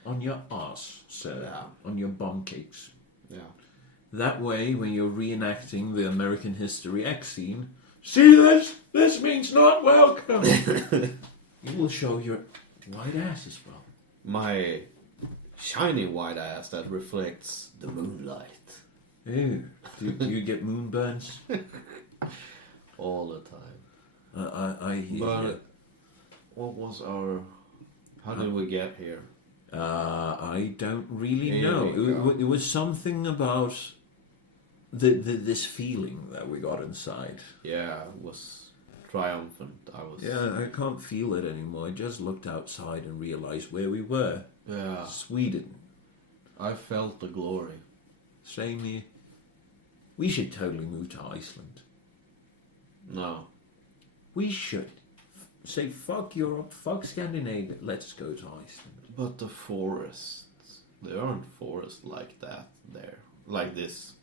On your ass, sir. Yeah. On your bum cakes. Yeah. That way, when you're reenacting the American History X scene, see this? This means not welcome. You will show your white ass as well. My shiny white ass that reflects the moonlight. Ew. Do you get moonburns? All the time. I hear you. What was our... How did we get here? I don't really know. It was something about this feeling that we got inside. Yeah, it was triumphant. Yeah, I can't feel it anymore. I just looked outside and realized where we were. Yeah. Sweden. I felt the glory. Same here. We should totally move to Iceland. No. We should. Say fuck Europe, fuck Scandinavia, let's go to Iceland. But the forests, there aren't forests like that there. Like this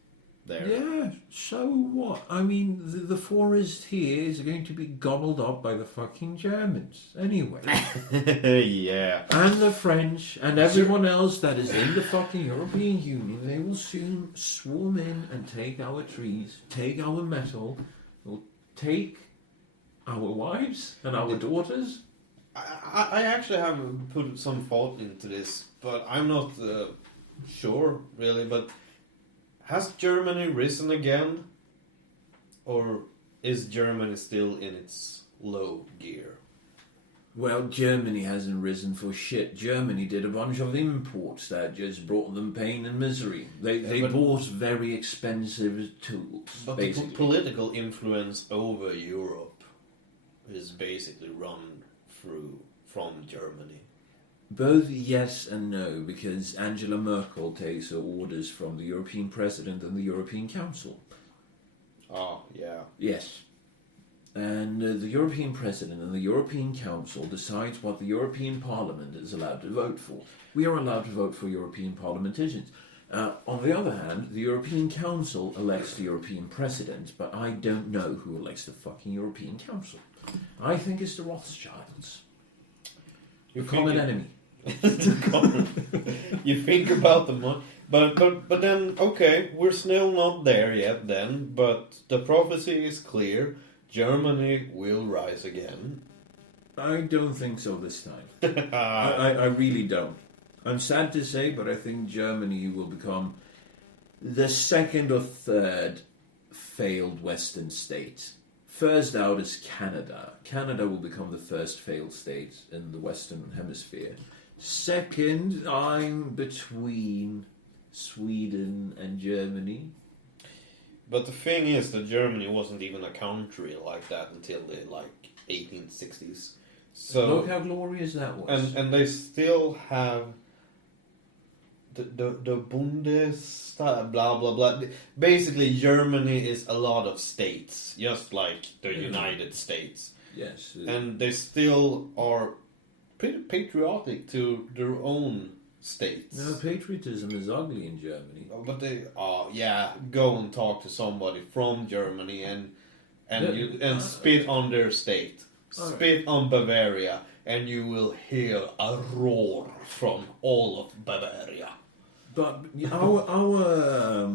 there. Yeah, so what? I mean, the forest here is going to be gobbled up by the fucking Germans. Anyway. Yeah. And the French and everyone else that is in the fucking European Union, they will soon swarm in and take our trees, take our metal, will take our wives and our daughters. I actually have put some thought into this, but I'm not sure, really. But has Germany risen again? Or is Germany still in its low gear? Well, Germany hasn't risen for shit. Germany did a bunch of imports that just brought them pain and misery. They bought very expensive tools. But basically. the political influence over Europe is basically run from Germany. Both yes and no, because Angela Merkel takes her orders from the European President and the European Council. Oh, yeah. Yes. And the European President and the European Council decides what the European Parliament is allowed to vote for. We are allowed to vote for European parliamentarians. On the other hand, the European Council elects the European President, but I don't know who elects the fucking European Council. I think it's the Rothschilds. You common enemy. You think about the money. But then, okay, we're still not there yet then, but the prophecy is clear. Germany will rise again. I don't think so this time. I really don't. I'm sad to say, but I think Germany will become the second or third failed Western state. First out is Canada. Canada will become the first failed state in the Western Hemisphere. Second, I'm between Sweden and Germany. But the thing is that Germany wasn't even a country like that until the 1860s. So look how glorious that was. And they still have the Bundestag, blah blah blah. Basically, Germany is a lot of states, just like the United States. Yes. And they still are pretty patriotic to their own states. No, patriotism is ugly in Germany. But they, go and talk to somebody from Germany and spit on their state, spit on Bavaria, and you will hear a roar from all of Bavaria. But our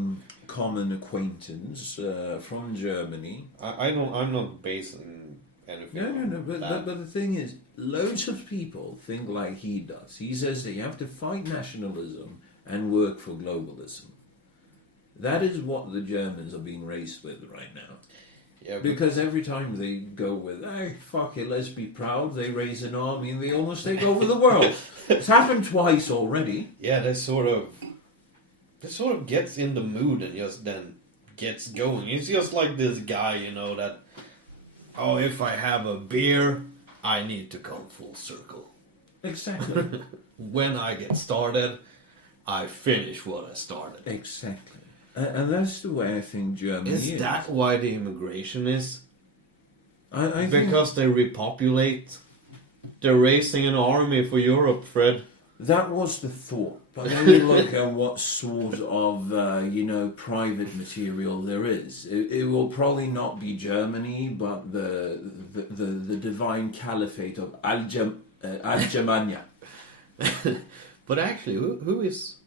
common acquaintance from Germany. I'm not basing anything. No. But the thing is, loads of people think like he does. He says that you have to fight nationalism and work for globalism. That is what the Germans are being raised with right now. Yeah, because every time they go with, hey, fuck it, let's be proud, they raise an army and they almost take over the world. It's happened twice already. Yeah, that sort of gets in the mood and just then gets going. It's just like this guy, that, if I have a beer, I need to come full circle. Exactly. When I get started, I finish what I started. Exactly. And that's the way I think Germany is. Is that why the immigration is? I because they repopulate? They're raising an army for Europe, Fred. That was the thought. But then you look at what sort of, private material there is. It will probably not be Germany, but the divine caliphate of Al-Jamania. But actually, who is...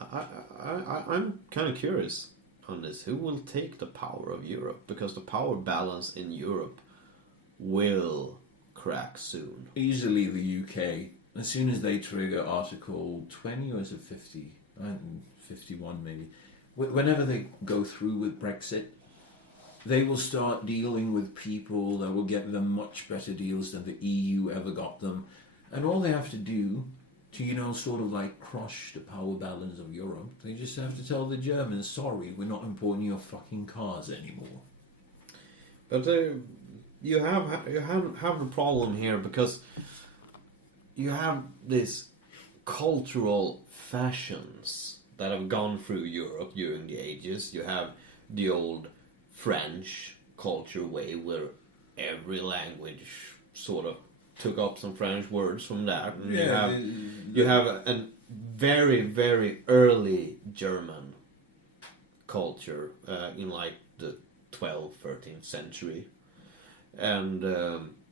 I'm kind of curious on this. Who will take the power of Europe? Because the power balance in Europe will crack soon. Easily the UK. As soon as they trigger Article 20, or is it 50? 51 maybe. Whenever they go through with Brexit, they will start dealing with people that will get them much better deals than the EU ever got them. And all they have to do to, sort of like crush the power balance of Europe, they just have to tell the Germans, sorry, we're not importing your fucking cars anymore. But you have a problem here because you have these cultural fashions that have gone through Europe during the ages. You have the old French culture way where every language sort of took up some French words from that. And you have a very, very early German culture in the 12th, 13th century. And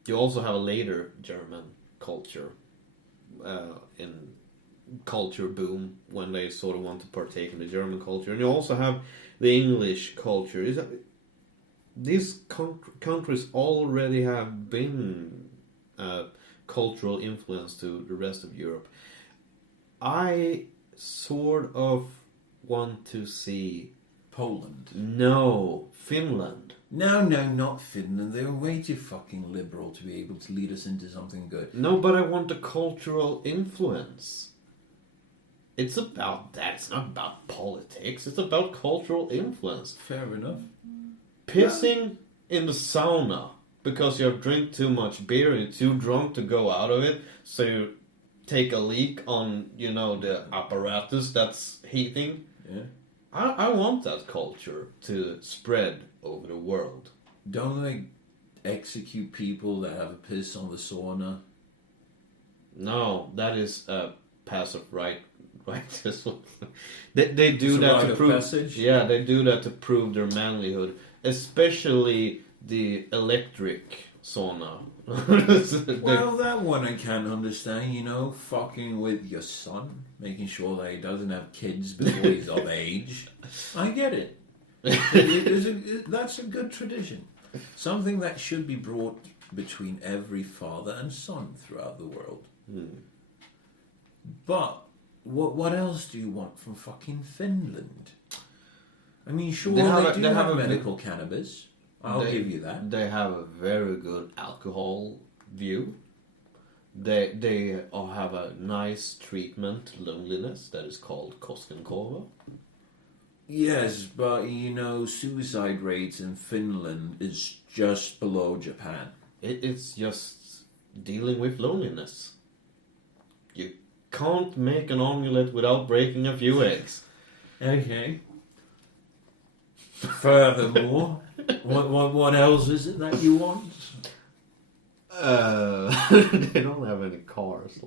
you also have a later German culture in culture boom when they sort of want to partake in the German culture. And you also have the English culture. These countries already have been cultural influence to the rest of Europe. I sort of want to see Poland. No, Finland. No, not Finland. They're way too fucking liberal to be able to lead us into something good. No, but I want the cultural influence. It's about that. It's not about politics. It's about cultural influence. Fair enough. Pissing in the sauna because you have drank too much beer and you're too drunk to go out of it, so you take a leak on, the apparatus that's heating. Yeah. I want that culture to spread over the world. Don't they execute people that have a piss on the sauna? No, that is a passive right. They do It's a that rite to of prove. passage? Yeah, they do that to prove their manlyhood, especially the electric sauna. Well, that one I can't understand, fucking with your son, making sure that he doesn't have kids before he's of age. I get it. That's a good tradition. Something that should be brought between every father and son throughout the world. But what else do you want from fucking Finland? I mean, sure, they have medical cannabis. I'll give you that. They have a very good alcohol view. They have a nice treatment to loneliness that is called Koskenkorva. Yes, but suicide rates in Finland is just below Japan. It's just dealing with loneliness. You can't make an omelette without breaking a few eggs. Okay. Furthermore, what else is it that you want? They don't have any cars.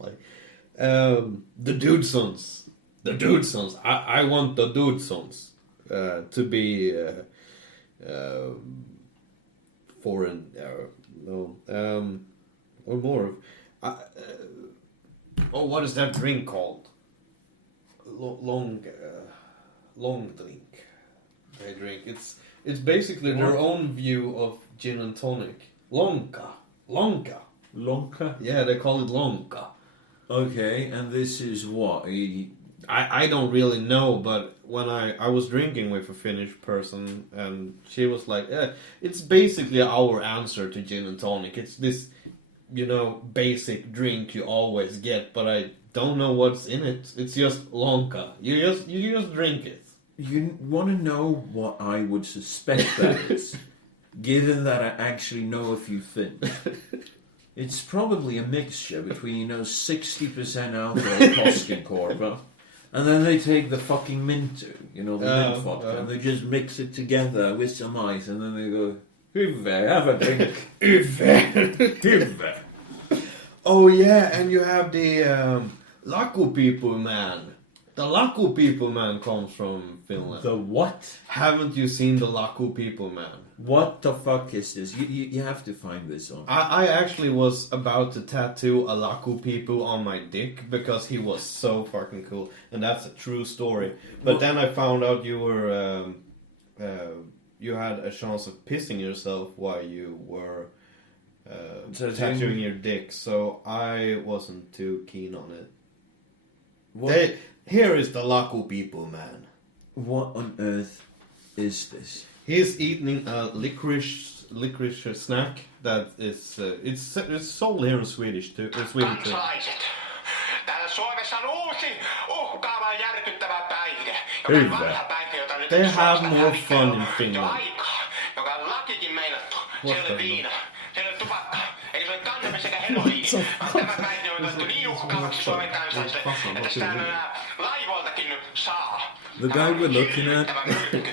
The Dudesons. The Dudesons. I want the Dudesons to be foreign. Or more. What is that drink called? Long drink. They drink. It's basically their own view of gin and tonic. Lonka. Lonka? Yeah, they call it Lonka. Okay, and this is what? I don't really know, but when I was drinking with a Finnish person, and she was like, yeah, it's basically our answer to gin and tonic. It's this, basic drink you always get, but I don't know what's in it. It's just Lonka. You just drink it. You want to know what I would suspect that is, given that I actually know a few things. It's probably a mixture between, 60% alcohol Koskenkorva, and then they take the fucking Mintu, the mint vodka, and they just mix it together with some ice, and then they go, Hyvä, have a drink. Hyvä. Oh yeah, and you have the Laku people man. The Laku people man comes from Finland. The what? Haven't you seen the Laku people man? What the fuck is this? You have to find this on. I actually was about to tattoo a Laku people on my dick because he was so fucking cool, and that's a true story. But then I found out you were you had a chance of pissing yourself while you were tattooing your dick, so I wasn't too keen on it. What? Here is the Laku people man. What on earth is this? He's eating a licorice snack that is it's sold here in Swedish too. Sweden too. Kansalaiset, täällä Suomessa on uusi uhkaavan järkyttävä päihde, joka Hyvä. on vanha päihde, jota nyt They have Suomesta more hävittää fun in jo Finland. aikaa, joka on lakikin meinattu. What Siellä the on viina, siellä on tupakka, eikä se ole kannabis eikä heroiini, vaan tämä päihde on otettu niin uhkaavaksi Suomen kansalle, että sitä enää laivoiltakin saa. The guy we're looking at, Tämä myrkky.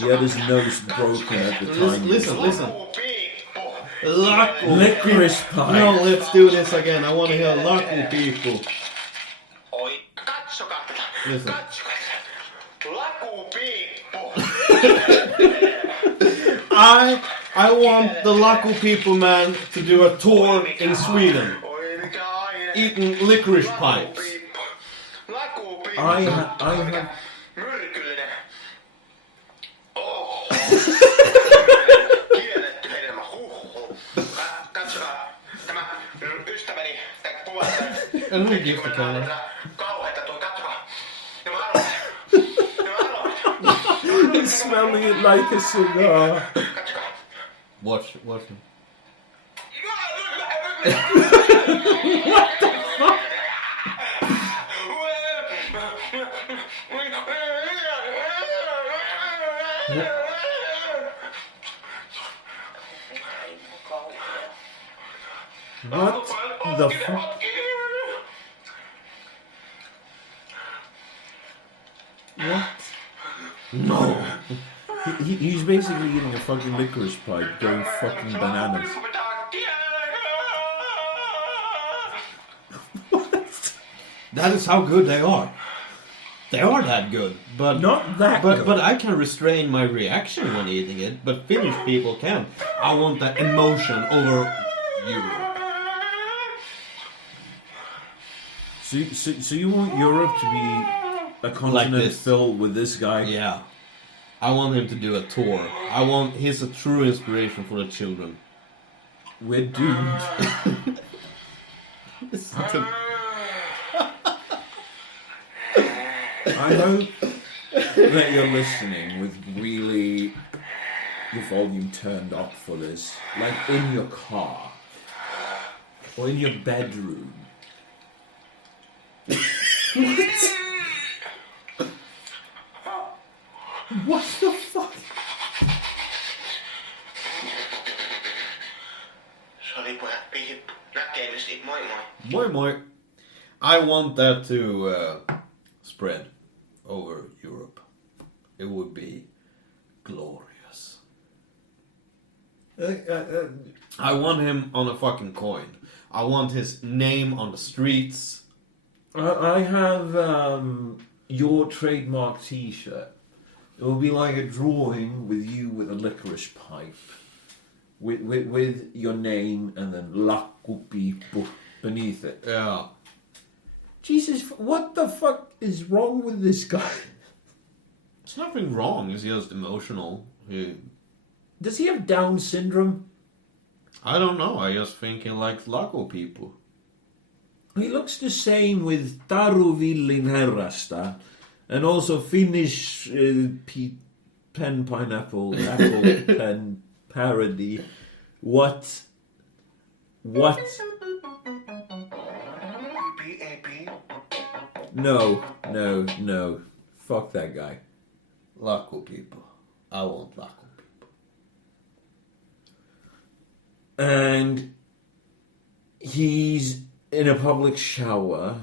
he had his nose broken at the time. Listen. Lakupiippu. Laku. Licorice pie. No, let's do this again. I want to hear Laku people. Oi, katsokaa tätä. Listen. Katsokaa tätä. Lakupiippu. I want the Laku people man to do a tour in Sweden, Oi, mikä aine. eating licorice pipes. Lakupiippu. Lakupiippu. I have... Myrkyllinen. Oh. Kielletty hedelmä. Huhhuh. Katsokaa. Tämä ystäväni, tämä kuvataan. En ole giftikään. Kauheeta tuo, katsokaa. Ja mä arvoin. He's smelling it like a cigar. Katsokaa. Watch him. What the fuck? What the fuck? What? No. He's basically eating a fucking licorice pipe, going fucking bananas. What? That is how good they are. They are that good, but Not that good. But I can restrain my reaction when eating it. But Finnish people can't. I want that emotion over Europe. So you want Europe to be a continent this. filled with this guy? Yeah, I want him to do a tour. He's a true inspiration for the children. We're doomed. I hope that you're listening with really your volume turned up for this, like in your car or in your bedroom. What? What the fuck? Se oli pojat piippu. Näkemistä. Moi moi. Moi moi. I want that to spread over Europe. It would be glorious. I want him on a fucking coin. I want his name on the streets. I have your trademark T-shirt. It will be like a drawing with you with a licorice pipe, with your name and then Lakkupiippu beneath it. Yeah. Jesus, what the fuck is wrong with this guy? There's nothing wrong. It's just emotional. Does he have Down syndrome? I don't know. I just think he likes Laco people. He looks the same with Taru Villin Herrasta, and also Finnish pen pineapple apple pen parody. What? AP. No. Fuck that guy. Laco people. I want Laco people. And he's in a public shower.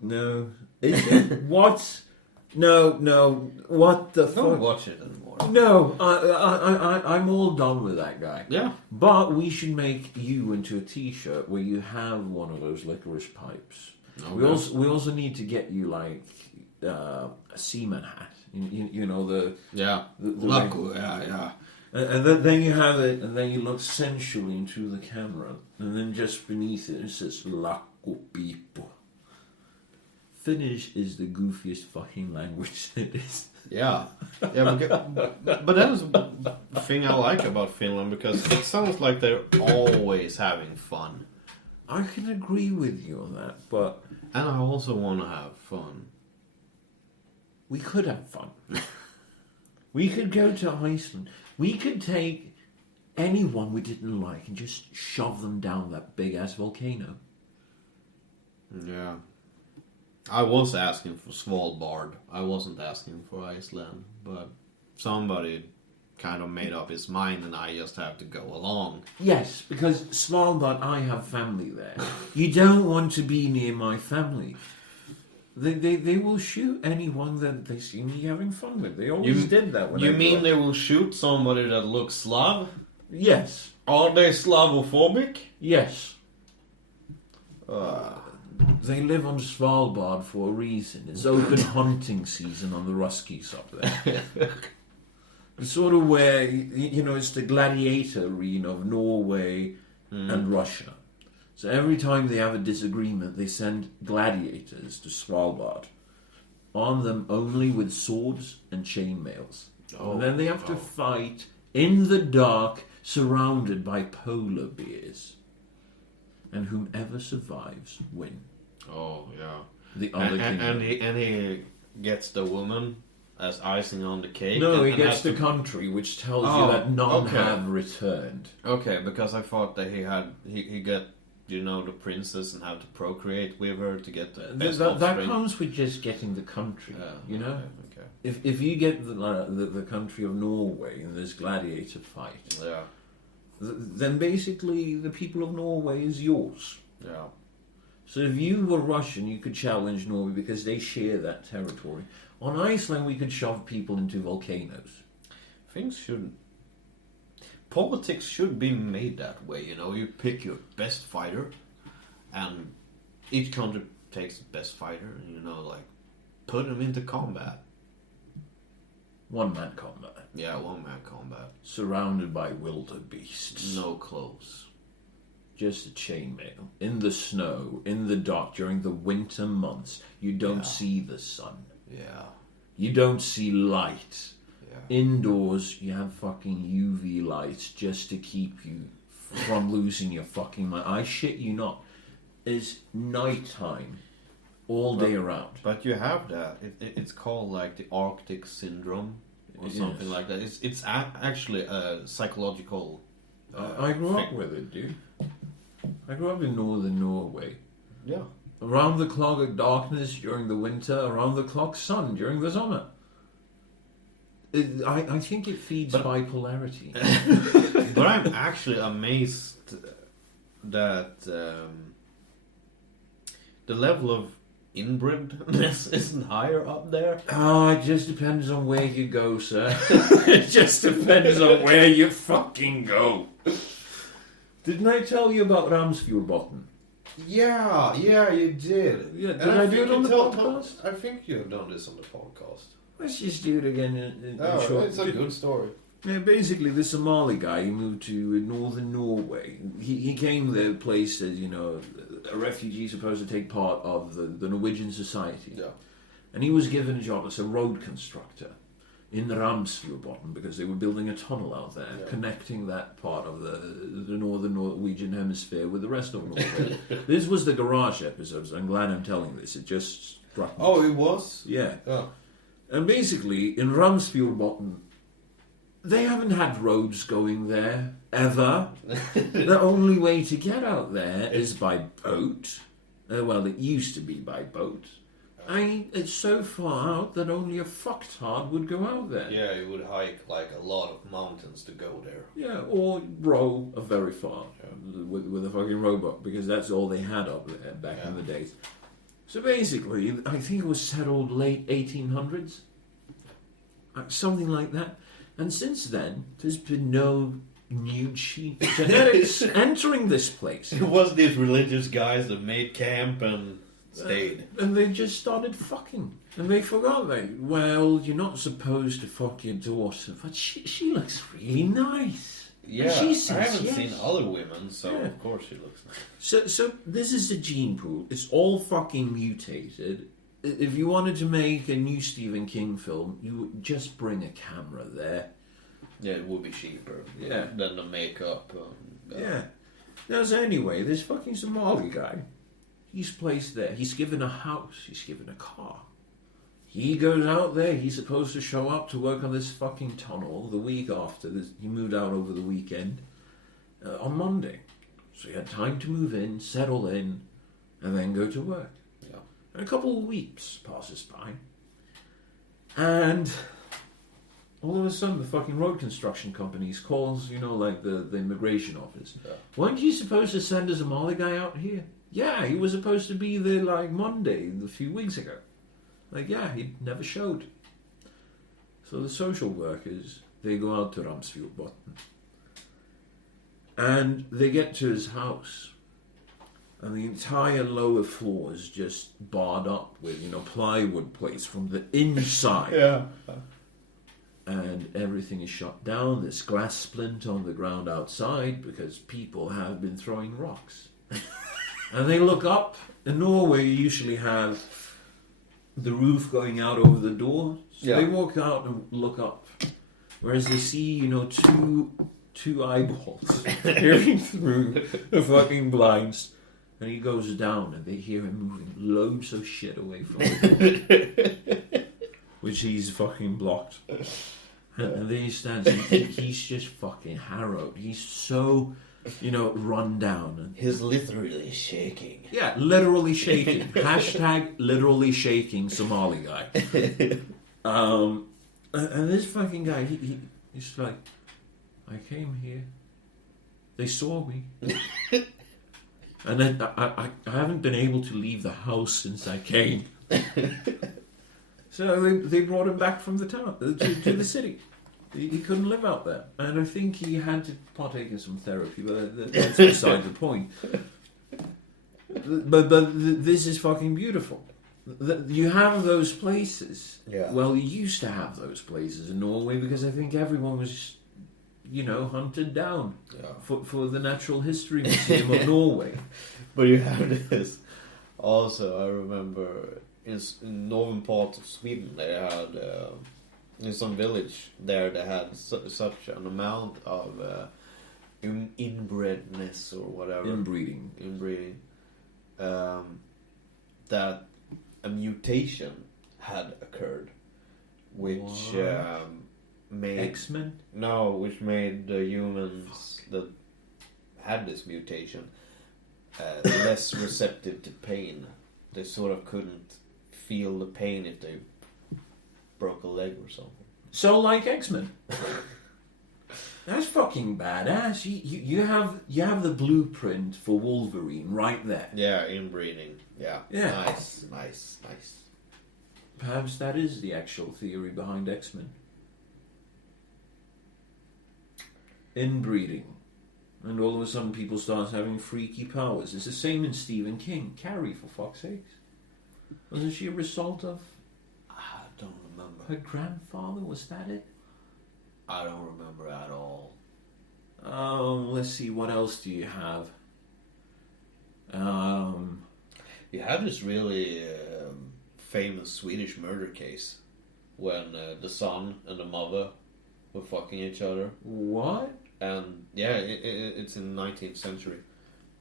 No. Is it? What? No. What the fuck? Don't watch it anymore. No, I'm all done with that guy. Yeah. But we should make you into a T-shirt where you have one of those licorice pipes. Okay. We also need to get you like a seaman hat. You know the Laco. Yeah. and then you have it, and then you look sensually into the camera, and then just beneath it says Lakkupiippu. Finnish is the goofiest fucking language it is. Yeah. But that is the thing I like about Finland, because it sounds like they're always having fun. I can agree with you on that, but And I also want to have fun. we could have fun. We could go to Iceland. We could take anyone we didn't like and just shove them down that big-ass volcano. Yeah. I was asking for Svalbard. I wasn't asking for Iceland, but somebody kind of made up his mind and I just have to go along. Yes, because Svalbard, I have family there. You don't want to be near my family. They will shoot anyone that they see me having fun with. They always did that when You I mean grew up. they will shoot somebody that looks Slav? Yes. Are they Slavophobic? Yes. They live on Svalbard for a reason. It's open hunting season on the Ruskies up there. It's sort of where, it's the gladiator arena of Norway and Russia. So every time they have a disagreement, they send gladiators to Svalbard. Arm them only with swords and chainmails. And then they have to fight in the dark, surrounded by polar bears. And whomever survives win. Oh, yeah. The other king. And he gets the woman as icing on the cake. No, he and gets has the to- country, which tells you Oh, that none okay. have returned. Okay, because I thought that he got, you know, the princess and have to procreate with her to get the best That offspring. comes with just getting the country, you know? Okay. If you get the country of Norway in this gladiator fight, Yeah. then basically the people of Norway is yours. Yeah. So if you were Russian, you could challenge Norway because they share that territory. On Iceland, we could shove people into volcanoes. Things shouldn't. Politics should be made that way, you know. You pick your best fighter, and each country takes the best fighter, and, you know, like, put them into combat. One-man combat. Yeah, one-man combat. Surrounded by wildebeests. No clothes. Just a chainmail. In the snow, in the dark, during the winter months, you don't see the sun. Yeah. You don't see light. Yeah. Indoors, you have fucking UV lights just to keep you from losing your fucking mind. I shit you not. It's nighttime all day around. But you have that. It's called like the Arctic syndrome or something like that. It's actually a psychological. I grew up thing. with it, dude. I grew up in northern Norway. Yeah. Around the clock darkness during the winter, around the clock sun during the summer. I think it feeds bipolarity. But I'm actually amazed that the level of inbredness isn't higher up there. Oh, it just depends on where you go, sir. It just depends on where you fucking go. Didn't I tell you about Ramsfjordbotn? Yeah, you did. Yeah, did I do it on the podcast? I think you have done this on the podcast. Let's just do it again in short. It's a good story. Yeah, basically, this Somali guy, he moved to northern Norway. He came there placed as, you know, a refugee supposed to take part of the Norwegian society. Yeah. And he was given a job as a road constructor in Ramsfjordbotn because they were building a tunnel out there, connecting that part of the northern Norwegian hemisphere with the rest of Norway. This was the garage episode, so I'm glad I'm telling this. It just struck me. Oh, it was? Yeah. Oh. And basically, in Ramsfjordbotn, they haven't had roads going there, ever. The only way to get out there is by boat. Well, it used to be by boat. I mean, it's so far out that only a fucktard would go out there. Yeah, you would hike like a lot of mountains to go there. Yeah, or row very far with a fucking rowboat, because that's all they had up there back in the days. So basically, I think it was settled late 1800s. Something like that. And since then, there's been no new genetics entering this place. It was these religious guys that made camp and stayed. And they just started fucking. And they forgot, like, well, you're not supposed to fuck your daughter, but she looks really nice. Yeah, she says I haven't yes. seen other women, so Yeah. of course she looks nice. So this is the gene pool. It's all fucking mutated. If you wanted to make a new Stephen King film, you would just bring a camera there. Yeah, it would be cheaper. Yeah. Than the makeup. Yeah. Now, so anyway, this fucking Somali guy, he's placed there. He's given a house. He's given a car. He goes out there. He's supposed to show up to work on this fucking tunnel the week after. He moved out over the weekend on Monday. So he had time to move in, settle in, and then go to work. Yeah. And a couple of weeks passes by. And all of a sudden, the fucking road construction companies calls, you know, like the immigration office. Yeah. Weren't you supposed to send a Somali guy out here? Yeah, he was supposed to be there like Monday, a few weeks ago. Like, yeah, he never showed. So the social workers, they go out to Ramsfjordbotn. And they get to his house. And the entire lower floor is just barred up with, you know, plywood plates from the inside. Yeah. And everything is shut down. There's glass splint on the ground outside because people have been throwing rocks. And they look up. In Norway, you usually have the roof going out over the door. So Yeah. they walk out and look up. Whereas they see, you know, two eyeballs peering through the fucking blinds. And he goes down and they hear him moving loads of shit away from him. which he's fucking blocked. And there he stands, and he's just fucking harrowed. He's so, run down. And, He's literally shaking. yeah, literally shaking. Hashtag literally shaking Somali guy. And this fucking guy, he's like, I came here. They saw me. And then I haven't been able to leave the house since I came. So they brought him back from the town to the city. He couldn't live out there. And I think he had to partake in some therapy, but that's beside the point. But this is fucking beautiful. You have those places. Yeah. Well, you used to have those places in Norway because I think everyone was, hunted down for the Natural History Museum of Norway. But you have this. Also, I remember in northern part of Sweden, they had in some village there they had such an amount of inbredness or whatever. Inbreeding. That a mutation had occurred, which made X-Men? No, which made the humans that had this mutation less receptive to pain. They sort of couldn't feel the pain if they broke a leg or something. So like X-Men. That's fucking badass. You have the blueprint for Wolverine right there. Yeah, inbreeding. Yeah. Nice. Perhaps that is the actual theory behind X-Men. Inbreeding. And all of a sudden people start having freaky powers. It's the same in Stephen King. Carrie, for fuck's sakes. Wasn't she a result of I don't remember. her grandfather? Was that it? I don't remember at all. Let's see, what else do you have? You have this really famous Swedish murder case when the son and the mother were fucking each other. What? And yeah, it's in the 19th century.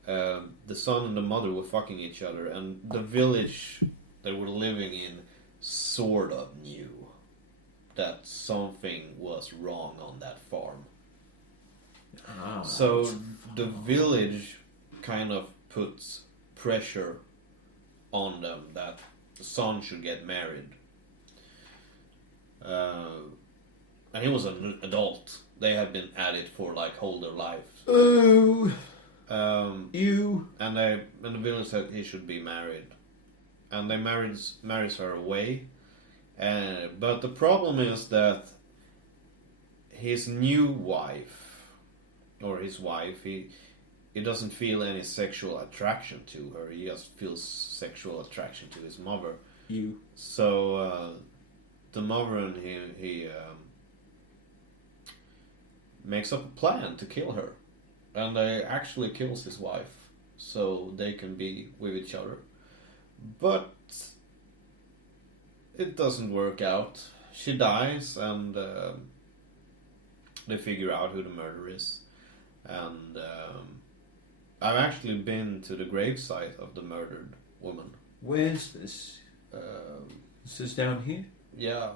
The son and the mother were fucking each other, and the village they were living in sort of knew that something was wrong on that farm. So the village kind of puts pressure on them that the son should get married. And he was an adult. They had been at it for like whole their life. Oh, You and the village said he should be married, and they marries her away. But the problem is that his new wife, or his wife, he doesn't feel any sexual attraction to her. He just feels sexual attraction to his mother. You. So the mother and he makes up a plan to kill her, and they actually kills his wife so they can be with each other. But it doesn't work out. She dies, and they figure out who the murderer is. And I've actually been to the gravesite of the murdered woman. Where's this? This is down here? Yeah,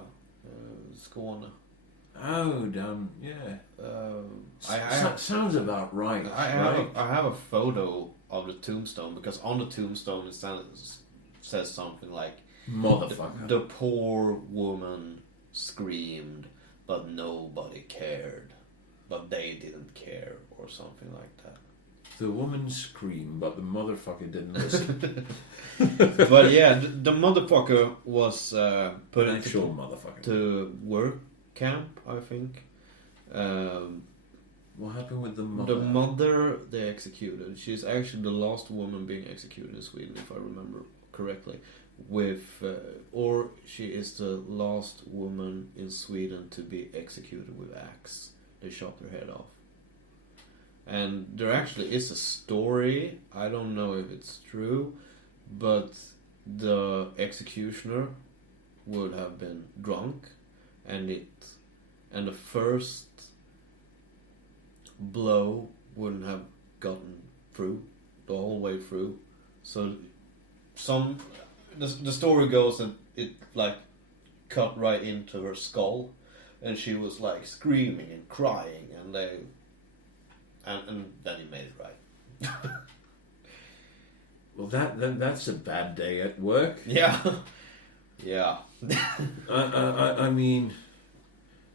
Skåne. Oh, down, yeah. Sounds about right. I have a photo of the tombstone, because on the tombstone it says something like, Motherfucker. The poor woman screamed, but nobody cared. But they didn't care, or something like that. The woman screamed, but the motherfucker didn't listen. But yeah, the motherfucker was put An into actual motherfucker. to work camp, I think. What happened with the mother? The mother they executed. She's actually the last woman being executed in Sweden, if I remember correctly. Or she is the last woman in Sweden to be executed with axe. They shot her head off. And there actually is a story, I don't know if it's true, but the executioner would have been drunk, and the first blow wouldn't have gotten through the whole way through. So the story goes that it like cut right into her skull, and she was like screaming and crying, and then he made it right. Well, that's a bad day at work. Yeah. Yeah. I mean,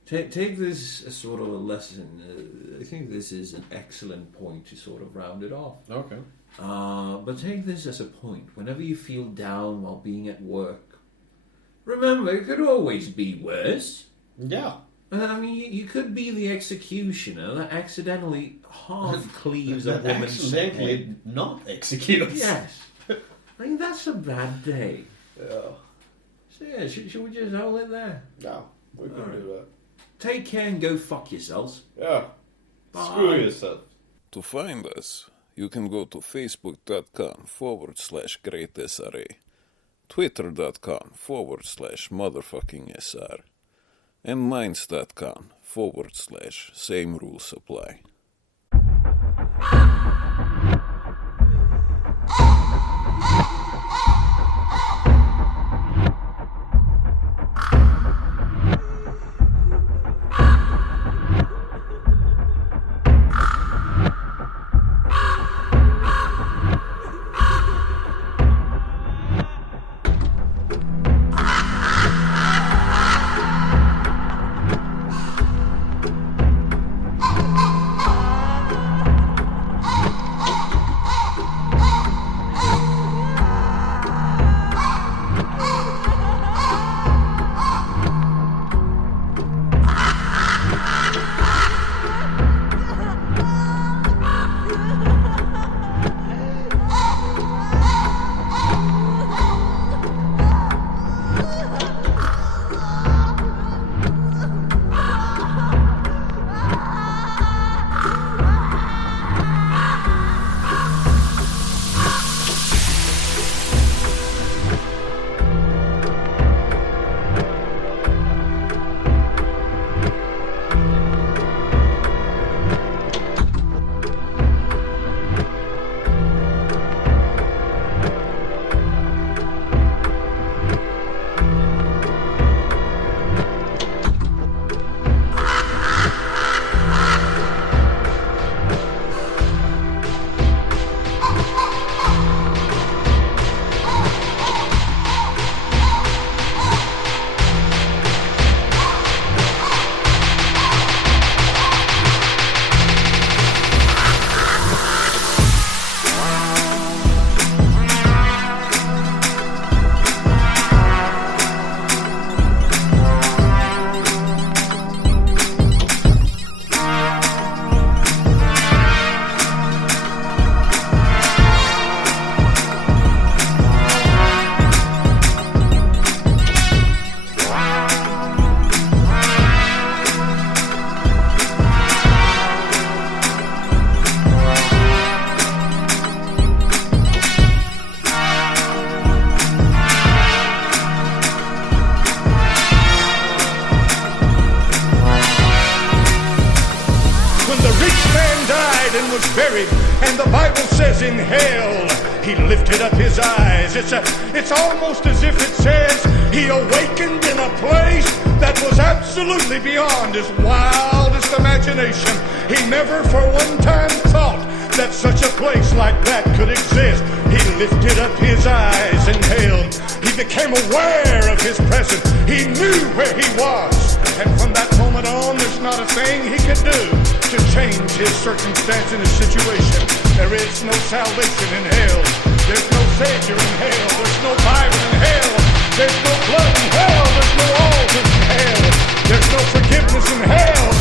take this as sort of a lesson. I think this is an excellent point to sort of round it off. Okay. But take this as a point. Whenever you feel down while being at work, remember, it could always be worse. Yeah. I mean, you could be the executioner that accidentally half cleaves a woman's head. Accidentally not executes. Yes. I mean, that's a bad day. Yeah. So yeah, should we just hold it there? Yeah, we can do that. Take care and go fuck yourselves. Yeah. Bye. Screw yourself. To find us, you can go to facebook.com/greatsra, twitter.com/motherfucking-sr, and minds.com/same rules apply. and was buried, and the Bible says in hell he lifted up his eyes. It's almost as if it says he awakened in a place that was absolutely beyond his wildest imagination. He never for one time thought that such a place like that could exist. He lifted up his eyes and hailed. He became aware of his presence. He knew where he was. And from that moment on, there's not a thing he could do to change his circumstance and his situation. There is no salvation in hell. There's no Savior in hell. There's no Bible in hell. There's no blood in hell. There's no altar in hell. There's no forgiveness in hell.